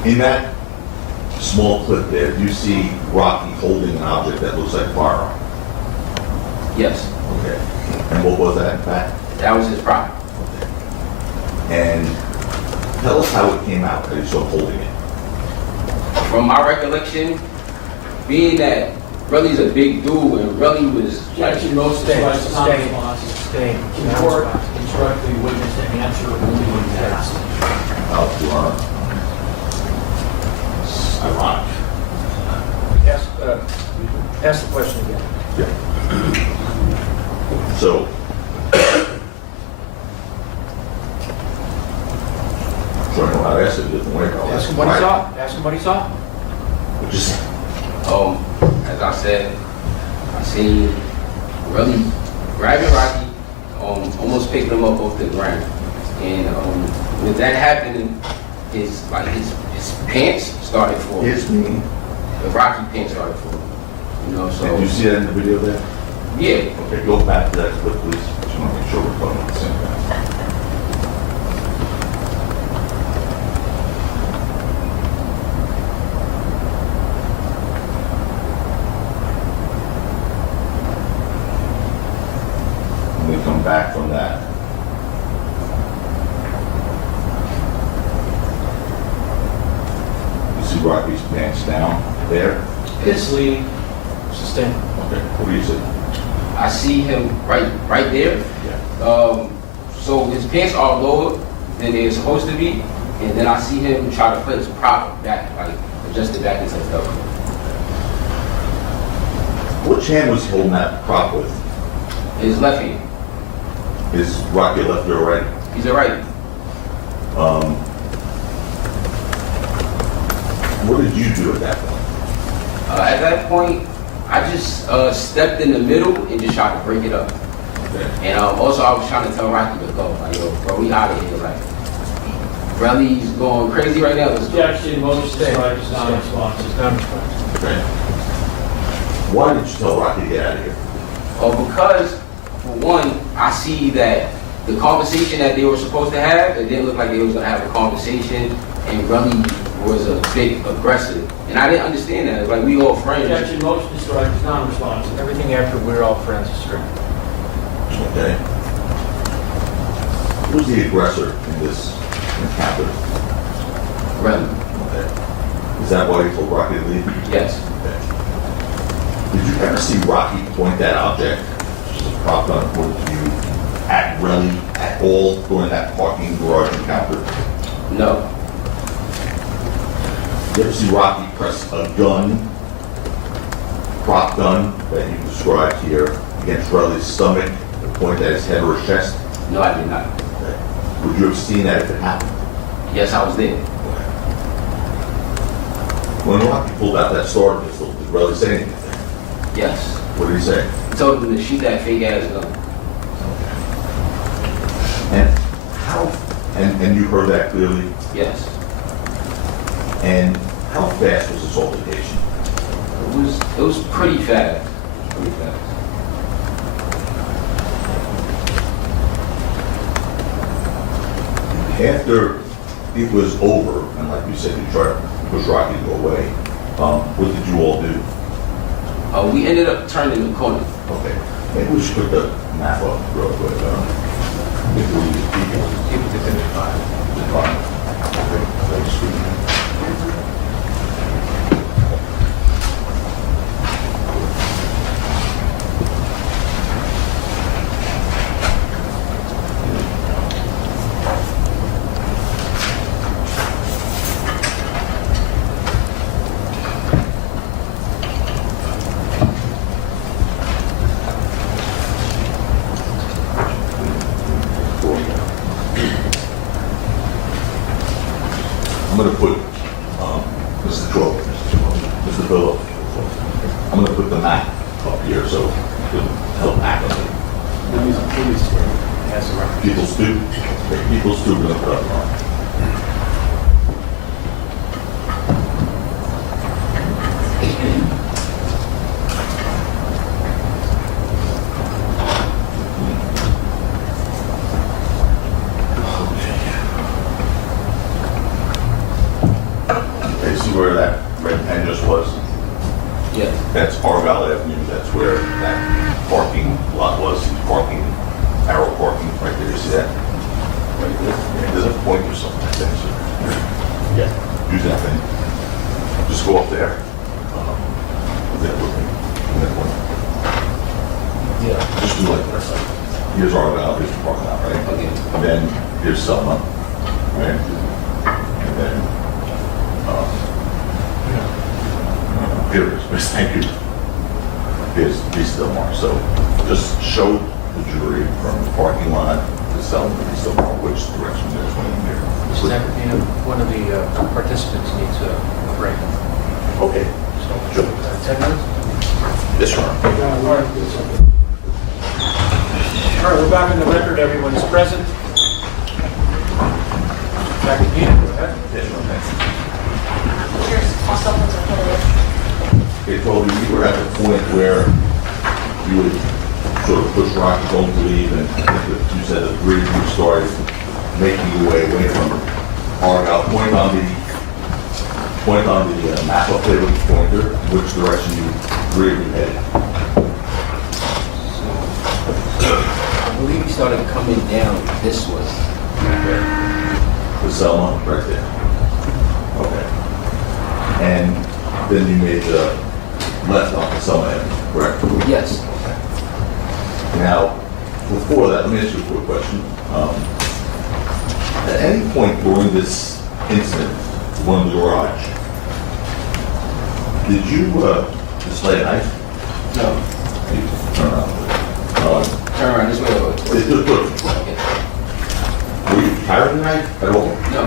In that small clip there, you see Rocky holding an object that looks like a firearm. Yes. Okay. And what was that in fact? That was his pride. And tell us how it came out that he started holding it. From my recollection, being that Relli's a big dude and Relli was like, Objection, most strikes, non-responsive. Stay. The court instruct the witness to answer only when asked. Ironic. Ask the question again. Yeah. So, sure I know how to ask it a different way. Ask him what he saw. Ask him what he saw. Just, as I said, I seen Relli grabbing Rocky, almost picking him up off the ground. And with that happening, his pants started falling. here's me. The Rocky pants started falling. You know, so Did you see that in the video there? yeah. Okay, go back to that clip, please. Just want to make sure we're talking about the same thing. When we come back from that, you see Rocky's pants down there? His sleeve. Sustain. Okay, what do you see? I see him right there. Yeah. So his pants are lower than they're supposed to be, and then I see him try to put his prop back, like adjust it back into the belt. Which hand was he holding that prop with? His left hand. Is Rocky a left or a right? He's a righty. What did you do at that point? At that point, I just stepped in the middle and just tried to break it up. Okay. And also, I was trying to tell Rocky to go, like, yo, bro, we out of here. Like, Relli's going crazy right now. Let's go. Objection, most strikes, non-responsive. Non-responsive. Okay. Why did you tell Rocky to get out of here? Because, for one, I see that the conversation that they were supposed to have, it didn't look like they was gonna have a conversation, and Relli was a bit aggressive. And I didn't understand that. Like, we all friends. Objection, motion to strike is non-responsive. Everything after we're all friends is strict. Okay. Who's the aggressor in this encounter? Relli. Okay. Is that why you told Rocky to leave? Yes. Okay. Did you ever see Rocky point that object, just a prop gun pointed to you, at Relli at all during that parking garage encounter? No. You ever see Rocky press a gun, prop gun that you described here, against Relli's stomach, and point at his head or his chest? No, I did not. Okay. Would you have seen that if it happened? Yes, I was there. When Rocky pulled out that sword pistol, did Relli say anything? Yes. What did he say? He told him to shoot that fake ass gun. And how, and you heard that clearly? Yes. And how fast was this altercation? It was pretty fast. Pretty fast. After it was over, and like you said, you tried to push Rocky to go away, what did you all do? We ended up turning the corner. Okay, maybe we should put the map up real quick. If we use people, Keep it to 55. fine. Okay, thanks. I'm going to put Mr. Twelvvy, Mr. Phillips. I'm going to put the map up here so it can help act on it. Has the record. People's two. Okay, People's two are going to put up on. Okay, see where that red pen just was? Yes. That's Argyle Avenue, that's where that parking lot was, parking, arrow parking, right there, you see that? Right there, yeah, there's a point or something, I think, so. Yeah. Use that thing, just go up there. That would be, that one. Yeah. Just do like this, here's Argyle, here's the parking lot, right? Okay. And then here's Selma, right? And then, here it is, thank you. Here's East Delmar. So just show the jury from the parking lot to Selma to East Delmar which direction they're swinging here. Mr. Tacopina, one of the participants needs a break. Okay. So, Sure. 10 minutes? Yes, sir. All right, we're back on the record. Everyone is present. Tacopina, go ahead. Yes, sir. Thanks. Here's Okay, Twelvvy, we were at the point where you would sort of push Rocky home to leave, and I think that you said the three of you started making your way away from Argyle. Point on the map up there with the pointer, which direction you three of you headed. I believe he started coming down this way. The Selma, right there. Okay. And then you made the left off the Selma Avenue, correct? Yes. Now, before that, let me ask you a quick question. At any point during this incident, one in the garage, did you display a knife? No. You turn around. Turn around this way. Look, Okay. were you carrying a knife at all? No.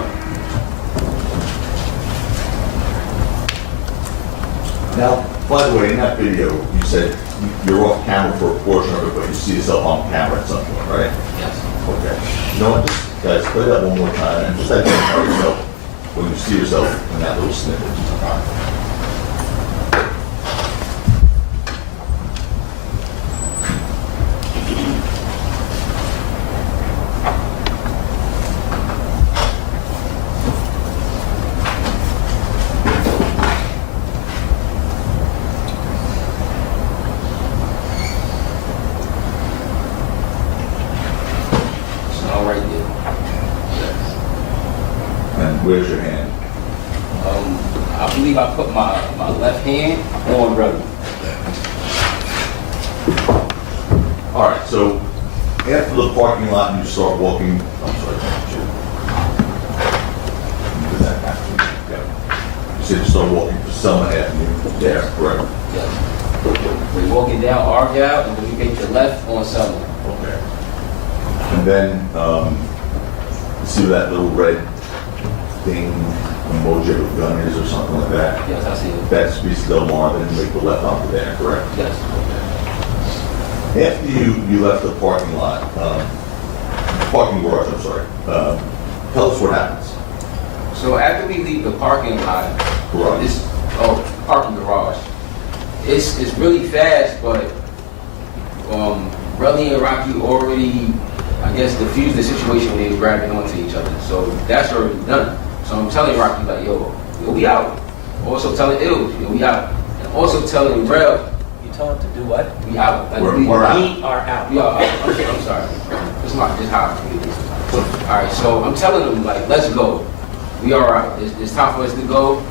Now, by the way, in that video, you said you're off camera for a portion of it, but you see yourself on camera at some point, right? Yes. Okay. You know what, just, guys, play that one more time and just identify yourself when you see yourself in that little snippet. It's all right there. And where's your hand? I believe I put my left hand on Relli. All right, so after the parking lot, you start walking, I'm sorry, you did that after, yeah. You said you start walking to Selma Avenue. Yes, correct. Yes. We're walking down Argyle, and then we make the left on Selma. Okay. And then, you see where that little red thing, emoji of a gun is or something like that? Yes, I see it. That's Vista Del Mar, then you make the left onto there, correct? Yes. After you left the parking lot, parking garage, I'm sorry, tell us what happens. So after we leave the parking lot, Garage. Parking garage, it's really fast, but Relli and Rocky already, I guess, diffused the situation when they were grabbing onto each other. So that's already done. So I'm telling Rocky, like, yo, we out. Also telling Ills, yo, we out. And also telling Rel, You tell him to do what? we out. Like, We're out. We are out. We are out. I'm sorry. It's not just how I feel this. All right, so I'm telling them, like, let's go. We are out. It's time for us to go.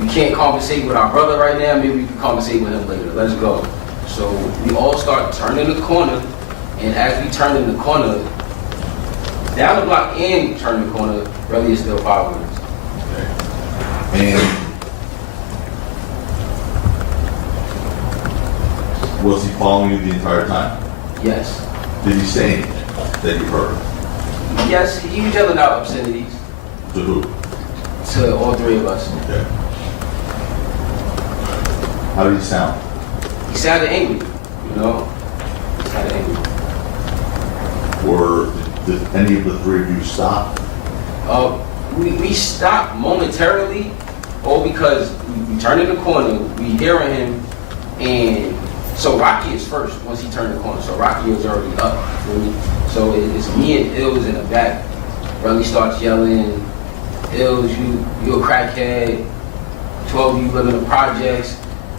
We can't conversate with our brother right now. Maybe we can conversate with him later. Let's go. So we all start turning the corner, and as we turn in the corner, down the block and turn the corner, Relli is still following us. And was he following you the entire time? Yes. Did he say anything that you heard? Yes, he was yelling out obscenities To who? to all three of us. Okay. How did he sound? He sounded angry, you know? He sounded angry. Or did any of the three of you stop? We stopped momentarily, all because we turned in the corner, we hearing him, and so Rocky is first once he turned the corner. So Rocky was already up. You feel me? So it's me and Ills in the back. Relli starts yelling, Ills, you a crackhead. 12, you live in the projects.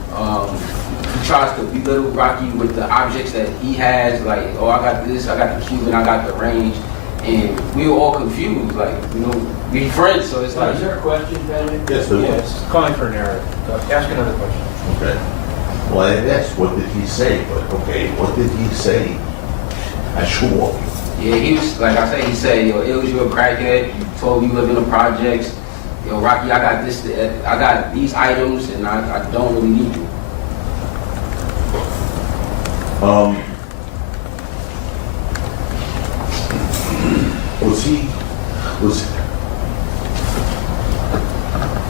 He tries to belittle Rocky with the objects that he has, like, oh, I got this, I got the Cuban, I got the range. And we were all confused, like, you know, we friends, so it's like. Is there a question, Benny? Yes, there was. Yes, calling for a narrative. Ask another question. Okay. Well, I asked, what did he say? But, okay, what did he say as you walking? Yeah, he was, like I said, he said, yo, Ills, you a crackhead, you told you live in the projects. Yo, Rocky, I got this, I got these items, and I don't really need you.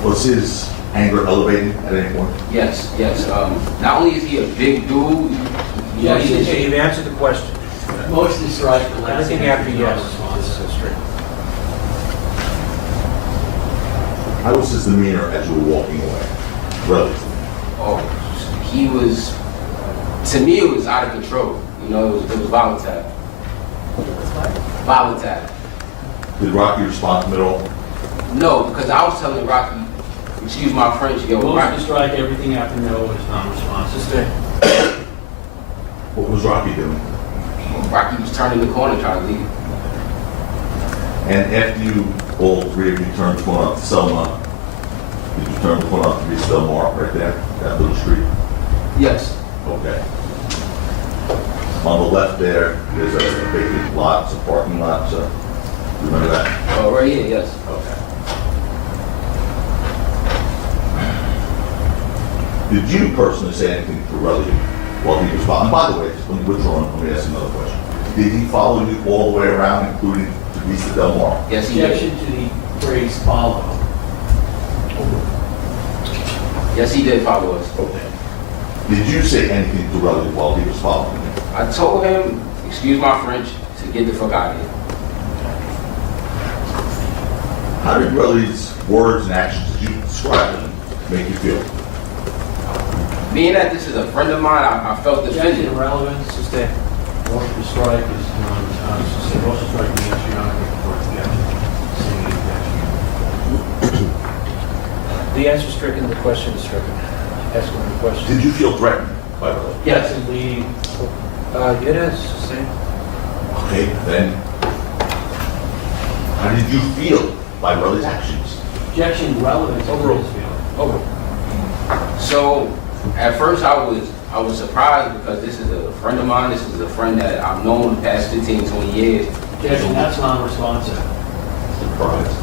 Was his anger elevated at any point? Yes, yes. Not only is he a big dude, you know, he's Okay, you've answered the question. Motion to strike the last. Everything after yes response. is straight. How was his demeanor as you were walking away? Relatively. oh, he was, to me, it was out of control. You know, it was volatile. Volatile. Did Rocky respond to him at all? No, because I was telling Rocky, excuse my French, yo, Motion to Rocky. strike everything after no is non-responsive. Stay. What was Rocky doing? Rocky was turning the corner trying to leave. And after you, all three of you turned the corner up to Selma, did you turn the corner up to Vista Del Mar right there, that little street? Yes. Okay. On the left there's a vacant lot, it's a parking lot, so, you remember that? Oh, right here, yes. Okay. Did you personally say anything to Relli while he was following? By the way, just let me withdraw, let me ask another question. Did he follow you all the way around, including to Vista Del Mar? Yes, he did. Objection to the phrase follow. Yes, he did follow us. Okay. Did you say anything to Relli while he was following you? I told him, excuse my French, to get the fuck out of here. How did Relli's words and actions that you described him make you feel? Being that this is a friend of mine, I felt Objection defended. irrelevant. Stay. Motion to strike is non-responsive. Motion to strike means you're not going to The answer is stricken, the question is stricken. Ask another question. Did you feel threatened by Relli? Yes. leading. It is, stay. Okay, then, how did you feel by Relli's actions. Objection relevant to Overruled. his feeling. Overruled. So at first I was surprised because this is a friend of mine. This is a friend that I've known the past 15, 20 years. Objection, that's non-responsive. Surprise.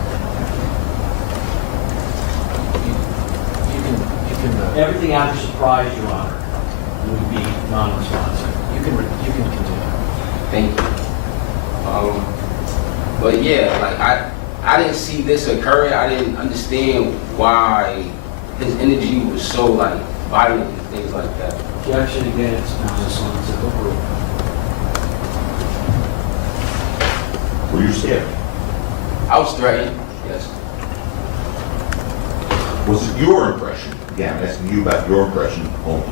You can, Everything after surprise, Your Honor, would be non-responsive. you can continue. Thank you. But yeah, like I didn't see this occurring. I didn't understand why his energy was so like violent and things like that. Objection, again, it's non-responsive. Overruled. Were you scared? I was threatened. Yes. Was it your impression, again, I'm asking you about your impression only,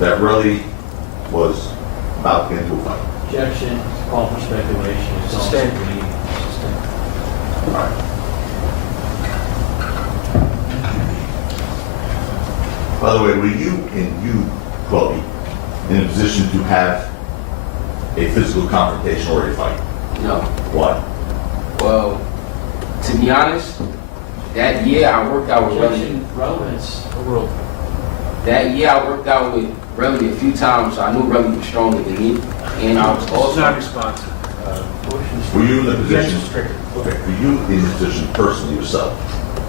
that Relli was about to get into a fight? Objection, call for speculation. It's also Sustained. believed. All right. By the way, were you, Twelvvy, in a position to have a physical confrontation or a fight? No. Why? Well, to be honest, that year I worked out with Relli. Objection, relevance. Overruled. That year I worked out with Relli a few times, so I knew Relli was stronger than me, and I was It's also not responsive. Motion Were you in the position? Objection triggered. Okay, were you in the position personally yourself,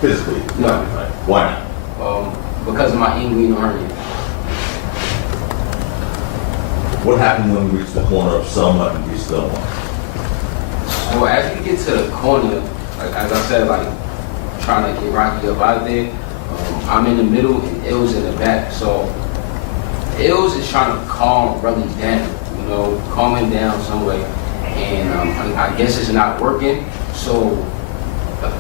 physically? No. Why not? because of my inguinal hernia. What happened when we reached the corner of Selma and East Selma? So as we get to the corner, like as I said, like trying to get Rocky up out of there, I'm in the middle and Illz in the back. So Illz is trying to calm Relli down, you know, calm him down some way. And I guess it's not working. So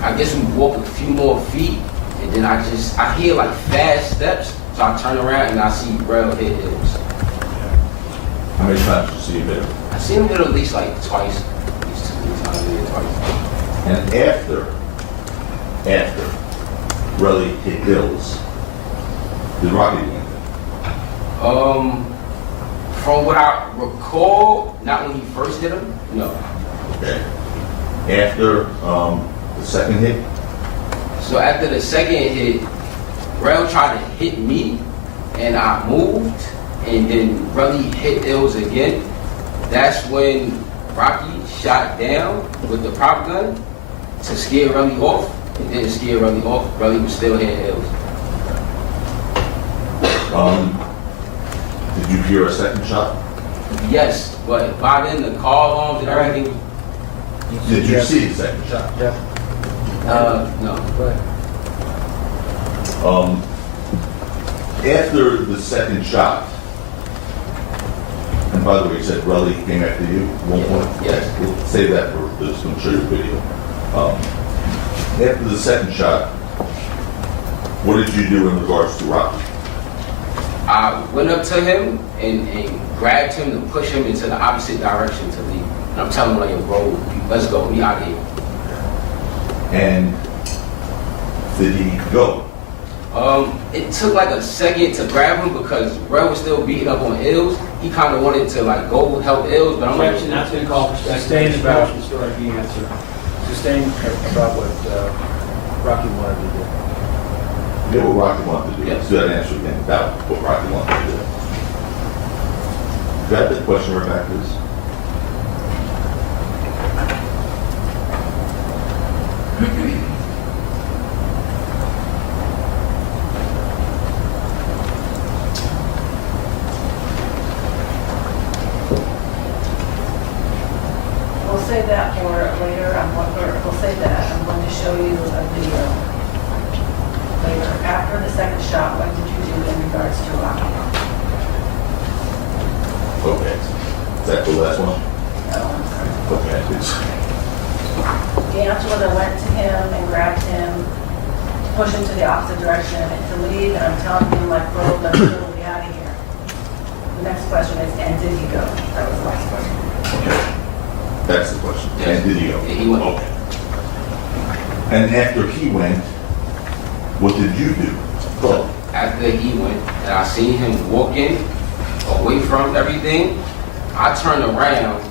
I guess we walk a few more feet, and then I hear like fast steps. So I turn around and I see Rel hit Illz. How many times did you see him there? I see him hit at least like twice. At least 2 times hit twice. And after Relli hit Ills, did Rocky do anything? From what I recall, not when he first hit him, no. Okay. After the second hit, So after the second hit, Rel tried to hit me, and I moved, and then Relli hit Illz again. That's when Rocky shot down with the prop gun to scare Relli off. It didn't scare Relli off. Relli was still hitting Illz. did you hear a second shot? Yes, but by then the car alarms and everything. Did you see the second shot? Yeah. No. Go ahead. After the second shot, and by the way, you said Relli came after you at one point? Yes. We'll save that for this, I'm show you a video. After the second shot, what did you do in regards to Rocky? I went up to him and grabbed him to push him into the opposite direction to leave. And I'm telling him, like, yo, bro, let's go, we out of here. And did he go? It took like a second to grab him because Rel was still beating up on Illz. He kind of wanted to like go help Illz, but I'm like, Objection, that's going to call for Sustained speculation. about- Motion strike the answer. Sustain about what Rocky wanted to do. Did what Rocky wanted to do. Yes. So that answer again about what Rocky wanted to do. Got the question right back, please? We'll save that for later. We'll save that. I'm going to show you a video later. After the second shot, what did you do in regards to Rocky? Okay. Is that the last one? Oh, I'm sorry. Okay, please. The answer was I went to him and grabbed him, pushed him to the opposite direction and to leave, and I'm telling him, like, bro, let's go, get out of here. The next question is, and did he go? That was the last question. Okay. That's the question. Yes. And did he go? Yeah, he went. Okay. And after he went, what did you do? So after he went, and I seen him walking away from everything, I turned around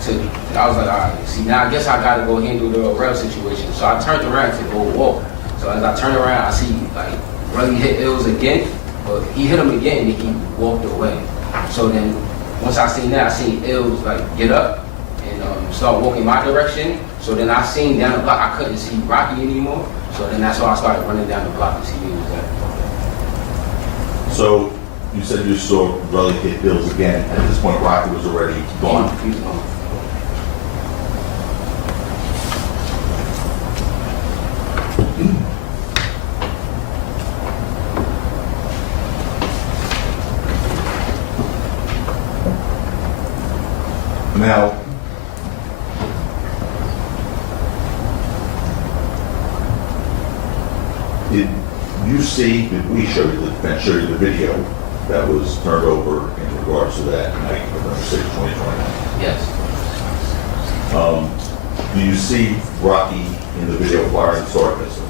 So I was like, all right, see, now I guess I gotta go handle the Relli situation. So I turned around to go walk. So as I turned around, I see like Relli hit Illz again, but he hit him again and he walked away. So then once I seen that, I seen Illz like get up and start walking my direction. So then I seen down the block, I couldn't see Rocky anymore. So then that's why I started running down the block to see who was there. So you said you saw Relli hit Illz again. At this point, Rocky was already gone. He was gone. Now, did we show you the video that was turned over in regards to that night, November 6, 2021? Yes. Do you see Rocky in the video firing the sword pistol?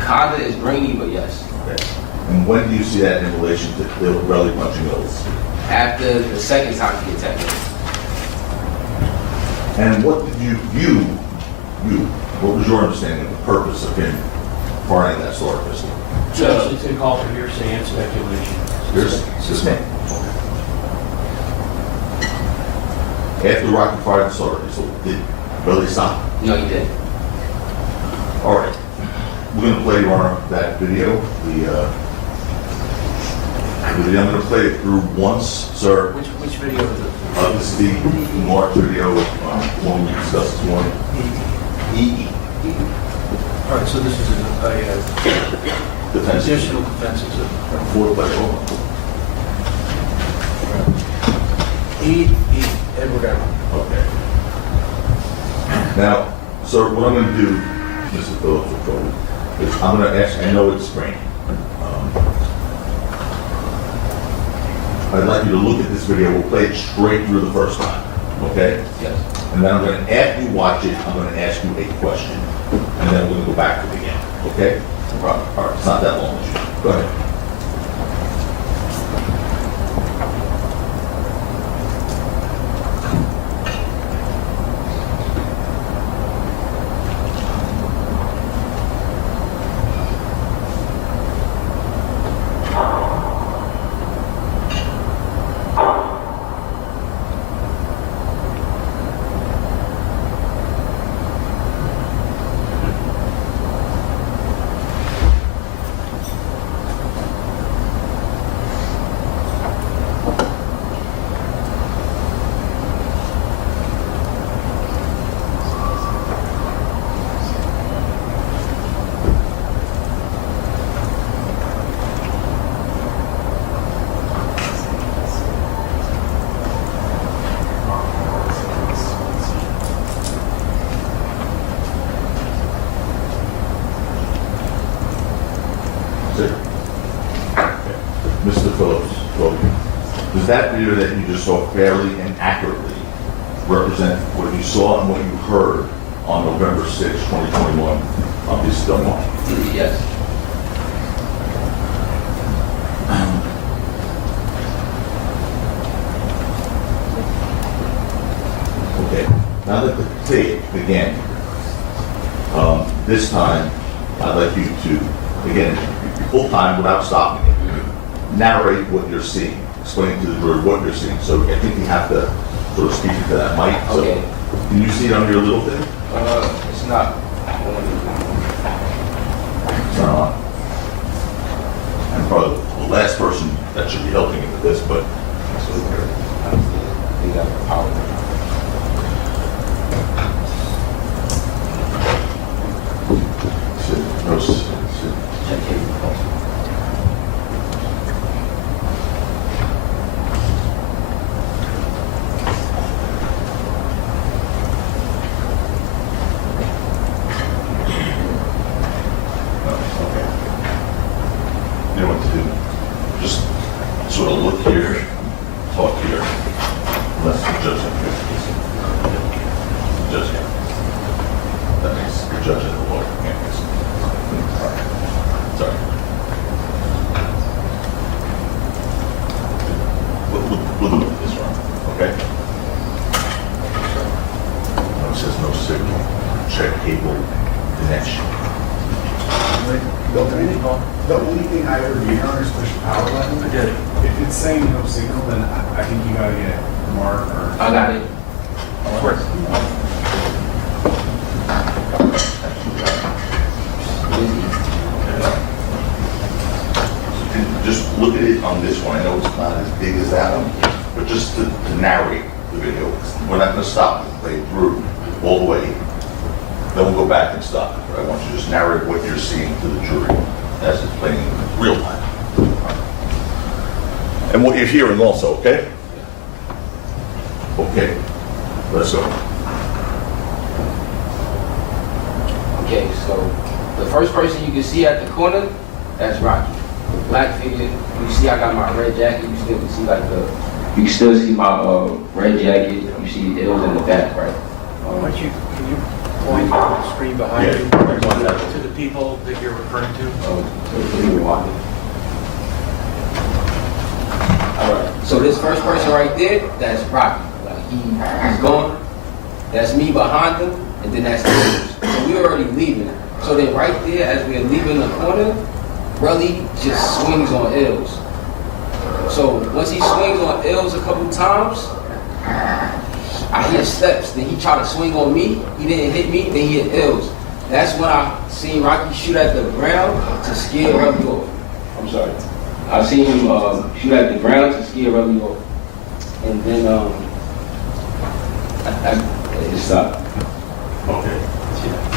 Kinda is grainy, but yes. Okay. And when do you see that in relation to Relli punching Illz? After the second time he attacked me. And what did what was your understanding of the purpose of him firing that sword pistol? Judge, it's gonna call for hearsay and speculation. Suspend. After Rocky fired the sword pistol, did Relli stop? No, he didn't. All right. We're going to play, Your Honor, that video. The video, I'm going to play it through once, sir. Which video is it? This is the March video, one we discussed this morning. EE. All right, so this is a Defense. additional defense exhibit. Four play over. Edward Allen. Okay. Now, sir, what I'm going to do, Mr. Phillips, is I'm going to ask, I know it's spring. I'd like you to look at this video. We'll play it straight through the first time, okay? Yes. And then I'm going to, after you watch it, I'm going to ask you a question. And then we're going to go back to the game, okay? No problem. All right, it's not that long. Go ahead. Mr. Phillips, does that video that you just saw fairly and accurately represent what you saw and what you heard on November 6, 2021 of this film? Yes. Okay, now that the tape began, this time I'd like you to, again, full time without stopping it, narrate what you're seeing, explain to the jury what you're seeing. So I think you have to sort of speak into that mic. So Okay. can you see it on your little thing? It's not. It's not on. I'm probably the last person that should be helping you with this, but They got the power. Check him. okay. You know what to do. Just sort of look here, talk here. Unless the judge up here. Judge here. That makes the judge and the lawyer. Yeah, sorry. We'll look at this one, okay? check cable connection. The only thing I ever read on is push the power button. I did. If it's saying no signal, then I think you gotta get Mark or. I got it. Of course. And just look at it on this one. I know it's not as big as that one, but just to narrate the video. We're not going to stop and play through all the way. Then we'll go back and stop. But I want you to just narrate what you're seeing to the jury as it's playing in real time. And what you're hearing also, okay? Okay, let's go. Okay, so the first person you can see at the corner, that's Rocky. The black figure, you see I got my red jacket, you still can see like you can still see my red jacket, you see Illz in the back, right? Why don't you, can you point the screen behind you to the people that you're referring to? Alright, so this first person right there, that's Rocky. Like he's gone. That's me behind him, and then that's Illz. So we're already leaving. So then right there, as we're leaving the corner, Relli just swings on Illz. So once he swings on Illz a couple times, I hear steps. Then he tried to swing on me. He didn't hit me. Then he hit Illz. That's when I seen Rocky shoot at the ground to scare Relli off. I'm sorry. I seen him shoot at the ground to scare Relli off. And then it stopped. Okay.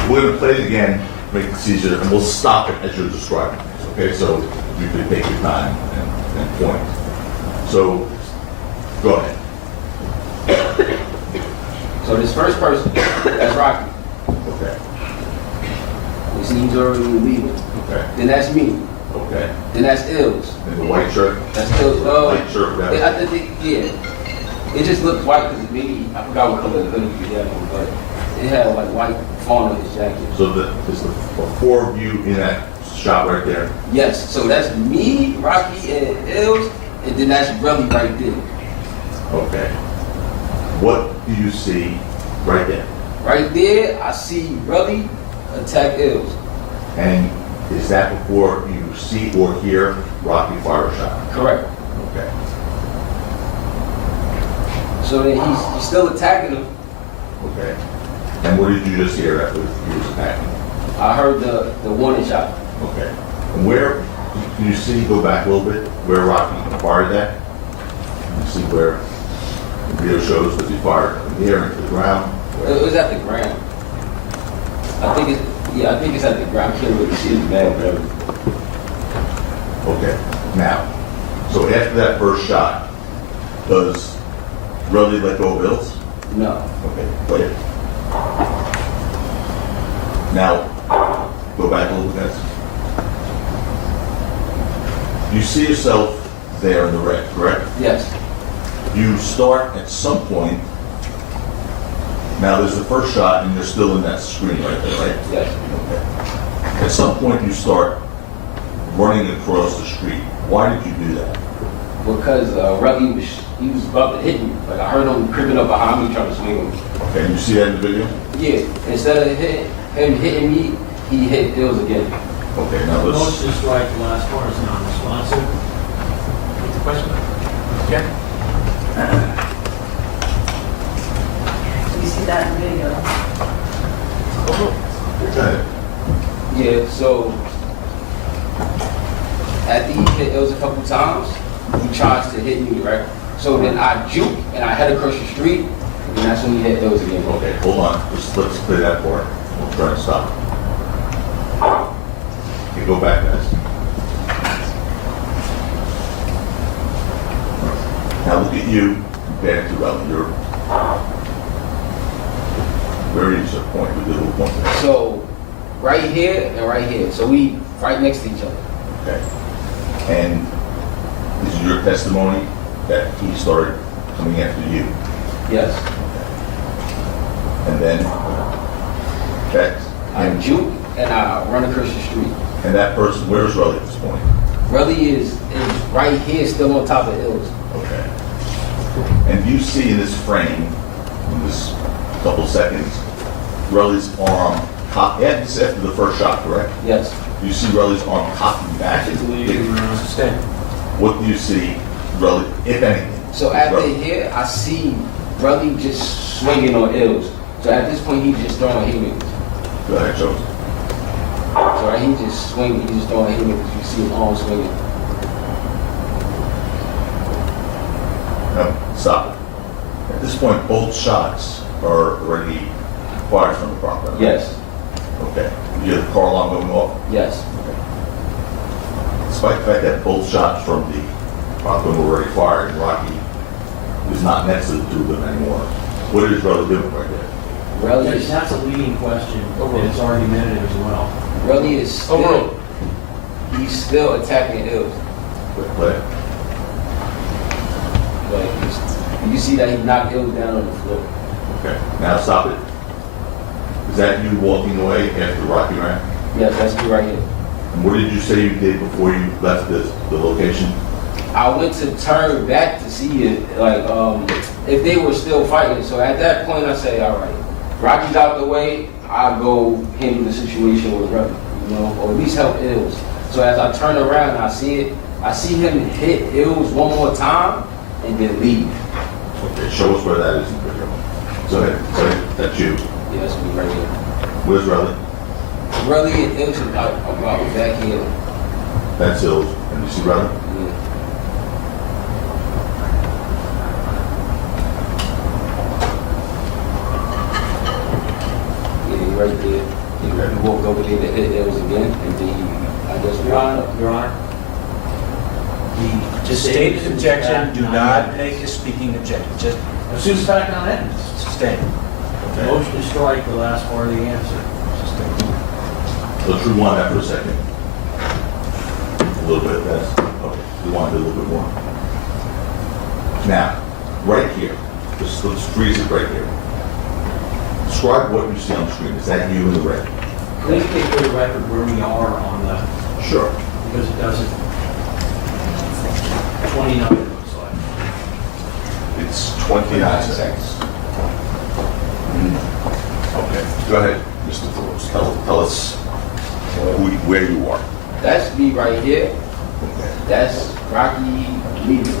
We're going to play it again, make it easier, and we'll stop it as you're describing it. Okay, so you can take your time and point. So, go ahead. So this first person, that's Rocky. Okay. You see he's already leaving. Okay. Then that's me. Okay. Then that's Illz. And the white shirt? That's Illz. White shirt, that Yeah, I think, yeah. It just looked white because maybe, I forgot what color the hoodie he had on, but it had like white fawn on his jacket. So is the four of you in that shot right there? Yes, so that's me, Rocky, and Illz, and then that's Relli right there. Okay. What do you see right there? Right there, I see Relli attack Illz. And is that before you see or hear Rocky fire a shot? Correct. Okay. So then he's still attacking him. Okay. And what did you just hear after he was attacking? I heard the warning shot. Okay. And where, can you see, go back a little bit, where Rocky fired that? You see where the video shows that he fired from here into the ground? It was at the ground. I think it's at the ground. I can't really see his back. Okay. Now, so after that first shot, does Relli let go of Illz? No. Okay, play it. Now, go back a little bit. You see yourself there in the red, correct? Yes. You start at some point. Now, there's the first shot, and you're still in that screen right there, right? Yes. Okay. At some point, you start running across the street. Why did you do that? Because Rocky was about to hit me. Like I heard him creeping up behind me trying to swing on me. Okay, you see that in the video? Yeah. Instead of him hitting me, he hit Illz again. Okay, now let's. Most is like the last one is non-responsive. What's the question? Yeah? You see that in the video. Go ahead. Yeah, so after he hit Illz a couple times, he tries to hit me, right? So then I juke and I head across the street, and that's when he hit Illz again. Okay, hold on. Let's play that part. We'll try to stop. Okay, go back, guys. Now look at you compared to Relli. You're very easy point with the little point there. So right here and right here. So we right next to each other. Okay. And this is your testimony that he started coming after you. Yes. And then that I juke and I run across the street. and that person, where's Relli at this point? Relli is right here, still on top of Illz. Okay. And you see in this frame, in this couple seconds, Relli's arm cocked, after the first shot, correct? Yes. Do you see Relli's arm cocking back? Stand. What do you see, Relli, if anything? So after Relli? here, I see Relli just swinging on Ills. So at this point, he's just throwing haymakers. Go ahead, Joe. So right, he's just swinging, he's just throwing haymakers. You see his arm swinging. No, stop it. At this point, both shots are already fired from the property. Yes, Okay. You have the car alarm going off? yes. Despite the fact that both shots from the property were already fired, and Rocky is not next to the two of them anymore. What is Relli doing right there? Relli is, That's a leading question, and it's argumentative as well. Relli is still, he's still attacking Ills. Play. Like, you see that he knocked Ills down on the floor. Okay. Now stop it. Is that you walking away after Rocky ran? Yes, that's me right here. And what did you say you did before you left the location? I went to turn back to see it, like, if they were still fighting. So at that point, I say, all right, Rocky's out the way, I'll go handle the situation with Relli, you know, or at least help Ills. So as I turn around, I see him hit Ills one more time and then leave. Okay, show us where that is in the video. Go ahead. That's you. Yeah, that's me right here. Where's Relli? Relli and Ills are about back here. That's Ills. And you see Relli? Yeah. Yeah, right there. He walked over there to hit Ills again, and then I guess Your Honor, Your Honor. Just state his objection, do not make a speaking objection, just As soon as back on that, stand. motion to strike the last part of the answer. Let's rewind that for a second. A little bit, that's, okay. Rewind it a little bit more. Now, right here, let's freeze it right here. Describe what you see on the screen. Is that you in the red? Please take for the record where we are on the, Sure. because it doesn't, 29 it looks like. It's 29 seconds. Okay, go ahead, Mr. Phillips. Tell us where you are. That's me right here. Okay. That's Rocky leaving.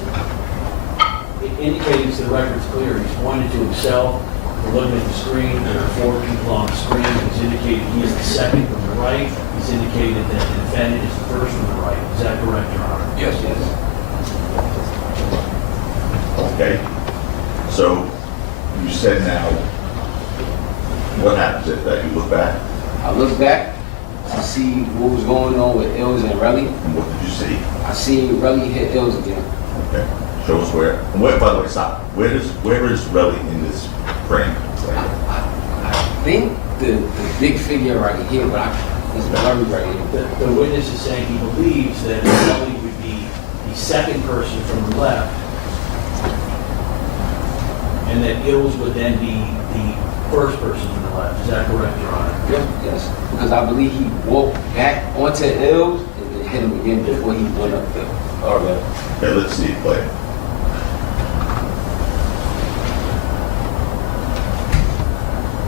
It indicates the record's clear. He's pointed to himself. We're looking at the screen. There are 4 people on the screen. He's indicated he is the second from the right. He's indicated that the defendant is the first from the right. Is that correct, Your Honor? Yes, yes. Okay. So you said now, what happens if that you look back? I look back to see what was going on with Ills and Relli. And what did you see? I see Relli hit Ills again. Okay. Show us where. And where, by the way, stop. Where is Relli in this frame? I think the big figure right here, but it's blurry right here. The witness is saying he believes that Relli would be the second person from the left, and that Ills would then be the first person from the left. Is that correct, Your Honor? Yes, because I believe he walked back onto Ills and then hit him again before he went up there. All right. Okay, let's see it play.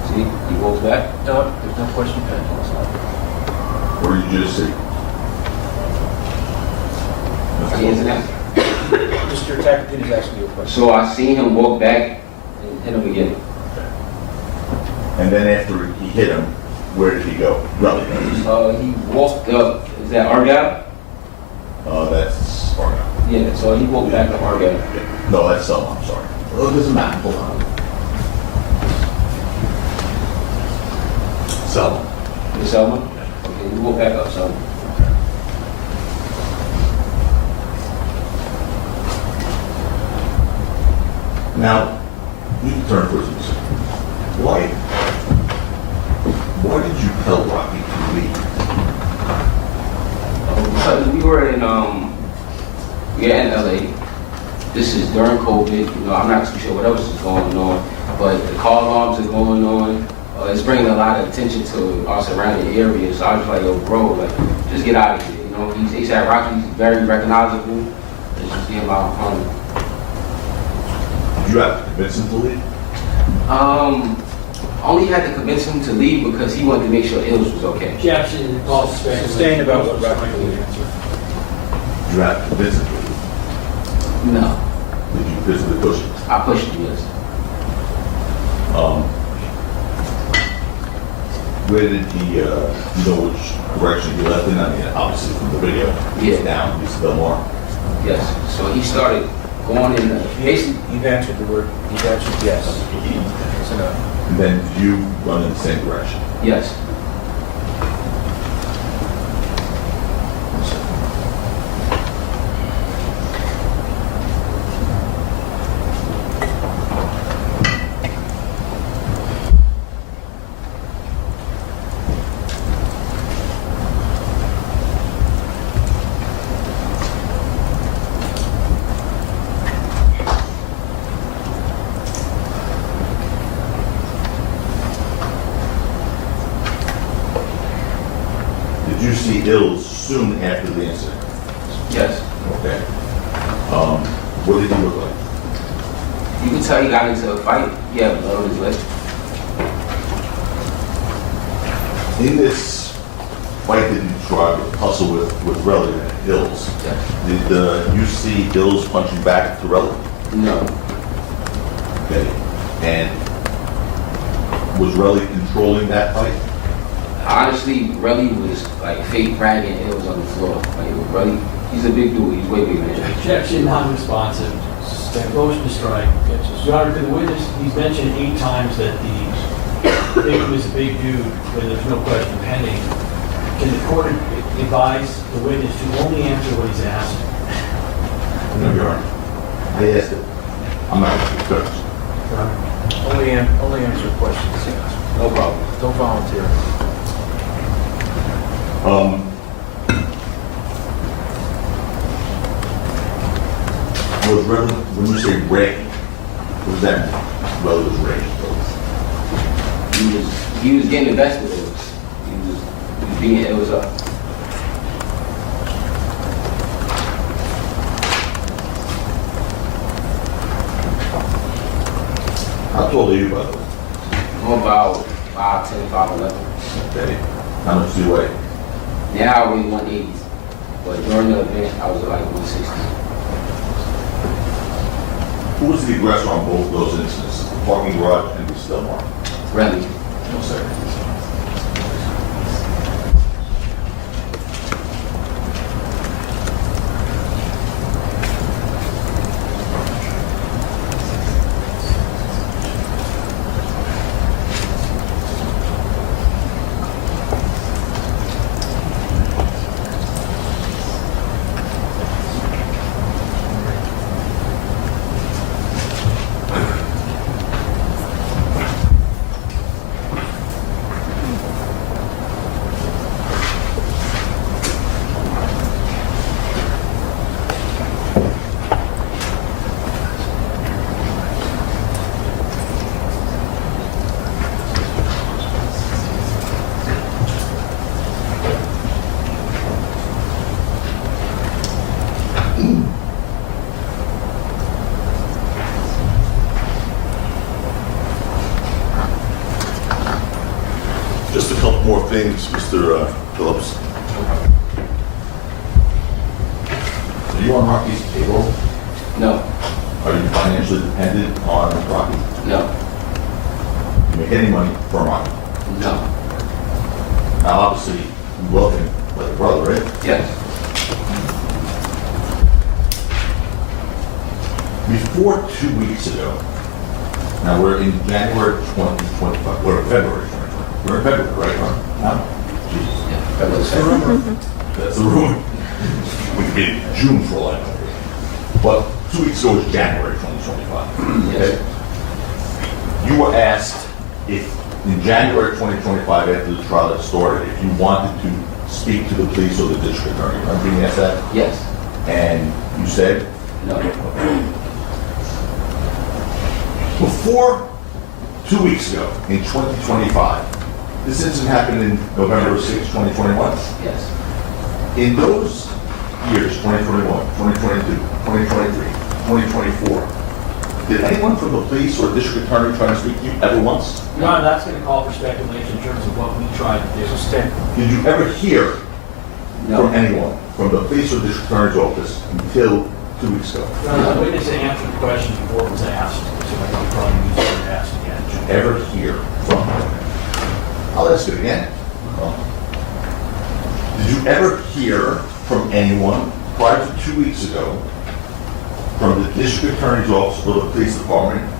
See, he walks back. No, there's no question pending. What did you just see? Hands in that. Mr. Tacopina is asking you a question. So I seen him walk back and hit him again. And then after he hit him, where did he go? Relli. He walked up. Is that our guy? That's Argo. Yeah. So he walked back to our guy. No, that's Selma, I'm sorry. Oh, it doesn't matter. Hold on. Selma. You Selma? Okay, you walk back up, Selma. Now, you can turn for instance. Why did you tell Rocky to leave? Because we were in LA. This is during COVID. You know, I'm not too sure what else is going on, but the car alarms are going on. It's bringing a lot of attention to our surrounding area. So I was like, yo, bro, like, just get out of here. You know, he said Rocky's very recognizable. Let's just get him out home. Did you have to convince him to leave? I only had to convince him to leave because he wanted to make sure Ills was okay. Objection, call suspension. Sustain about what Rocky You have to visit with him. No, Did you physically push him? I pushed him, yes. Where did he, you know which direction he left in? I mean, obviously from the video, he's Yeah. down, he's still more. Yes. So he started going in, basically, You've answered the word, you've answered yes. That's enough. And then you run in the same direction. yes. Did you see Ills soon after the incident? Yes. Okay. What did he look like? You can tell he got into a fight. He had blood on his leg. In this fight that you tried to tussle with Relli and Ills, Yes. did you see Ills punching back to Relli? No. Okay. And was Relli controlling that fight? Honestly, Relli was like fake bragging. Ills on the floor. Like Relli, he's a big dude. He's way bigger than him. Objection, non-responsive. Motion to strike. Your Honor, to the witness, he's mentioned 8 times that the victim is a big dude when there's no question pending. Can the court advise the witness to only answer what he's asked? No, Your Honor. I asked it. I'm not going to Only answer questions. No problem. Don't volunteer. Was Relli, when you say raging, what does that mean? Relli was raging. He was getting invested in Ills. He was being Ills up. How tall are you, by the way? I'm about 5'10", 5'11". Okay. How much do you weigh? Now I weigh 180. But during the event, I was like 160. Who was the aggressor on both of those incidents? The parking garage and the Stillmore? Relli. No, sir. Just a couple more things, Mr. Phillips. Are you on Rocky's payroll? No. Are you financially dependent on Rocky? No. Do you make any money from Rocky? No. Now, obviously, you love him like a brother, right? Yes. Before 2 weeks ago, now we're in January 2025, we're in February 2025. We're in February, right, Ron? No? Jesus. Yeah. That was it. That's the rumor. We could be in June for all I know. But 2 weeks ago was January 2025. Yes. You were asked if, in January 2025, after the trial had started, if you wanted to speak to the police or the district attorney. Remember being asked that? Yes. And you said? No. Before 2 weeks ago, in 2025, this incident happened in November 6, 2021. Yes. In those years, 2021, 2022, 2023, 2024, Did anyone from the police or district attorney try to speak to you ever once? Your Honor, that's going to call for speculation in terms of what we tried to do. Did you ever hear No. from anyone from the police or district attorney's office until 2 weeks ago? Your Honor, the witness answered the question before it was asked, so I think probably needs to be asked again. Ever hear from them? I'll ask it again. Did you ever hear from anyone prior to 2 weeks ago from the district attorney's office or the police department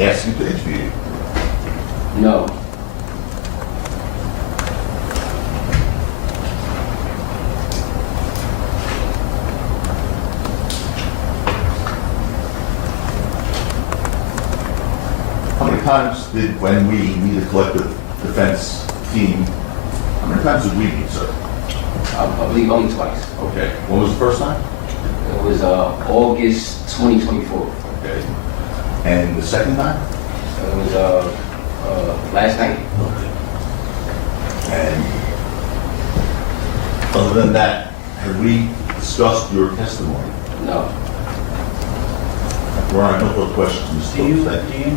asking to interview you? No. How many times did, when we meet a collective defense team, how many times did we meet, sir? I believe only twice. Okay. When was the first time? It was August 2024. Okay. And the second time? It was last night. And other than that, have we discussed your testimony? No. There are no further questions, Mr. Do you, Phillips. Thank you.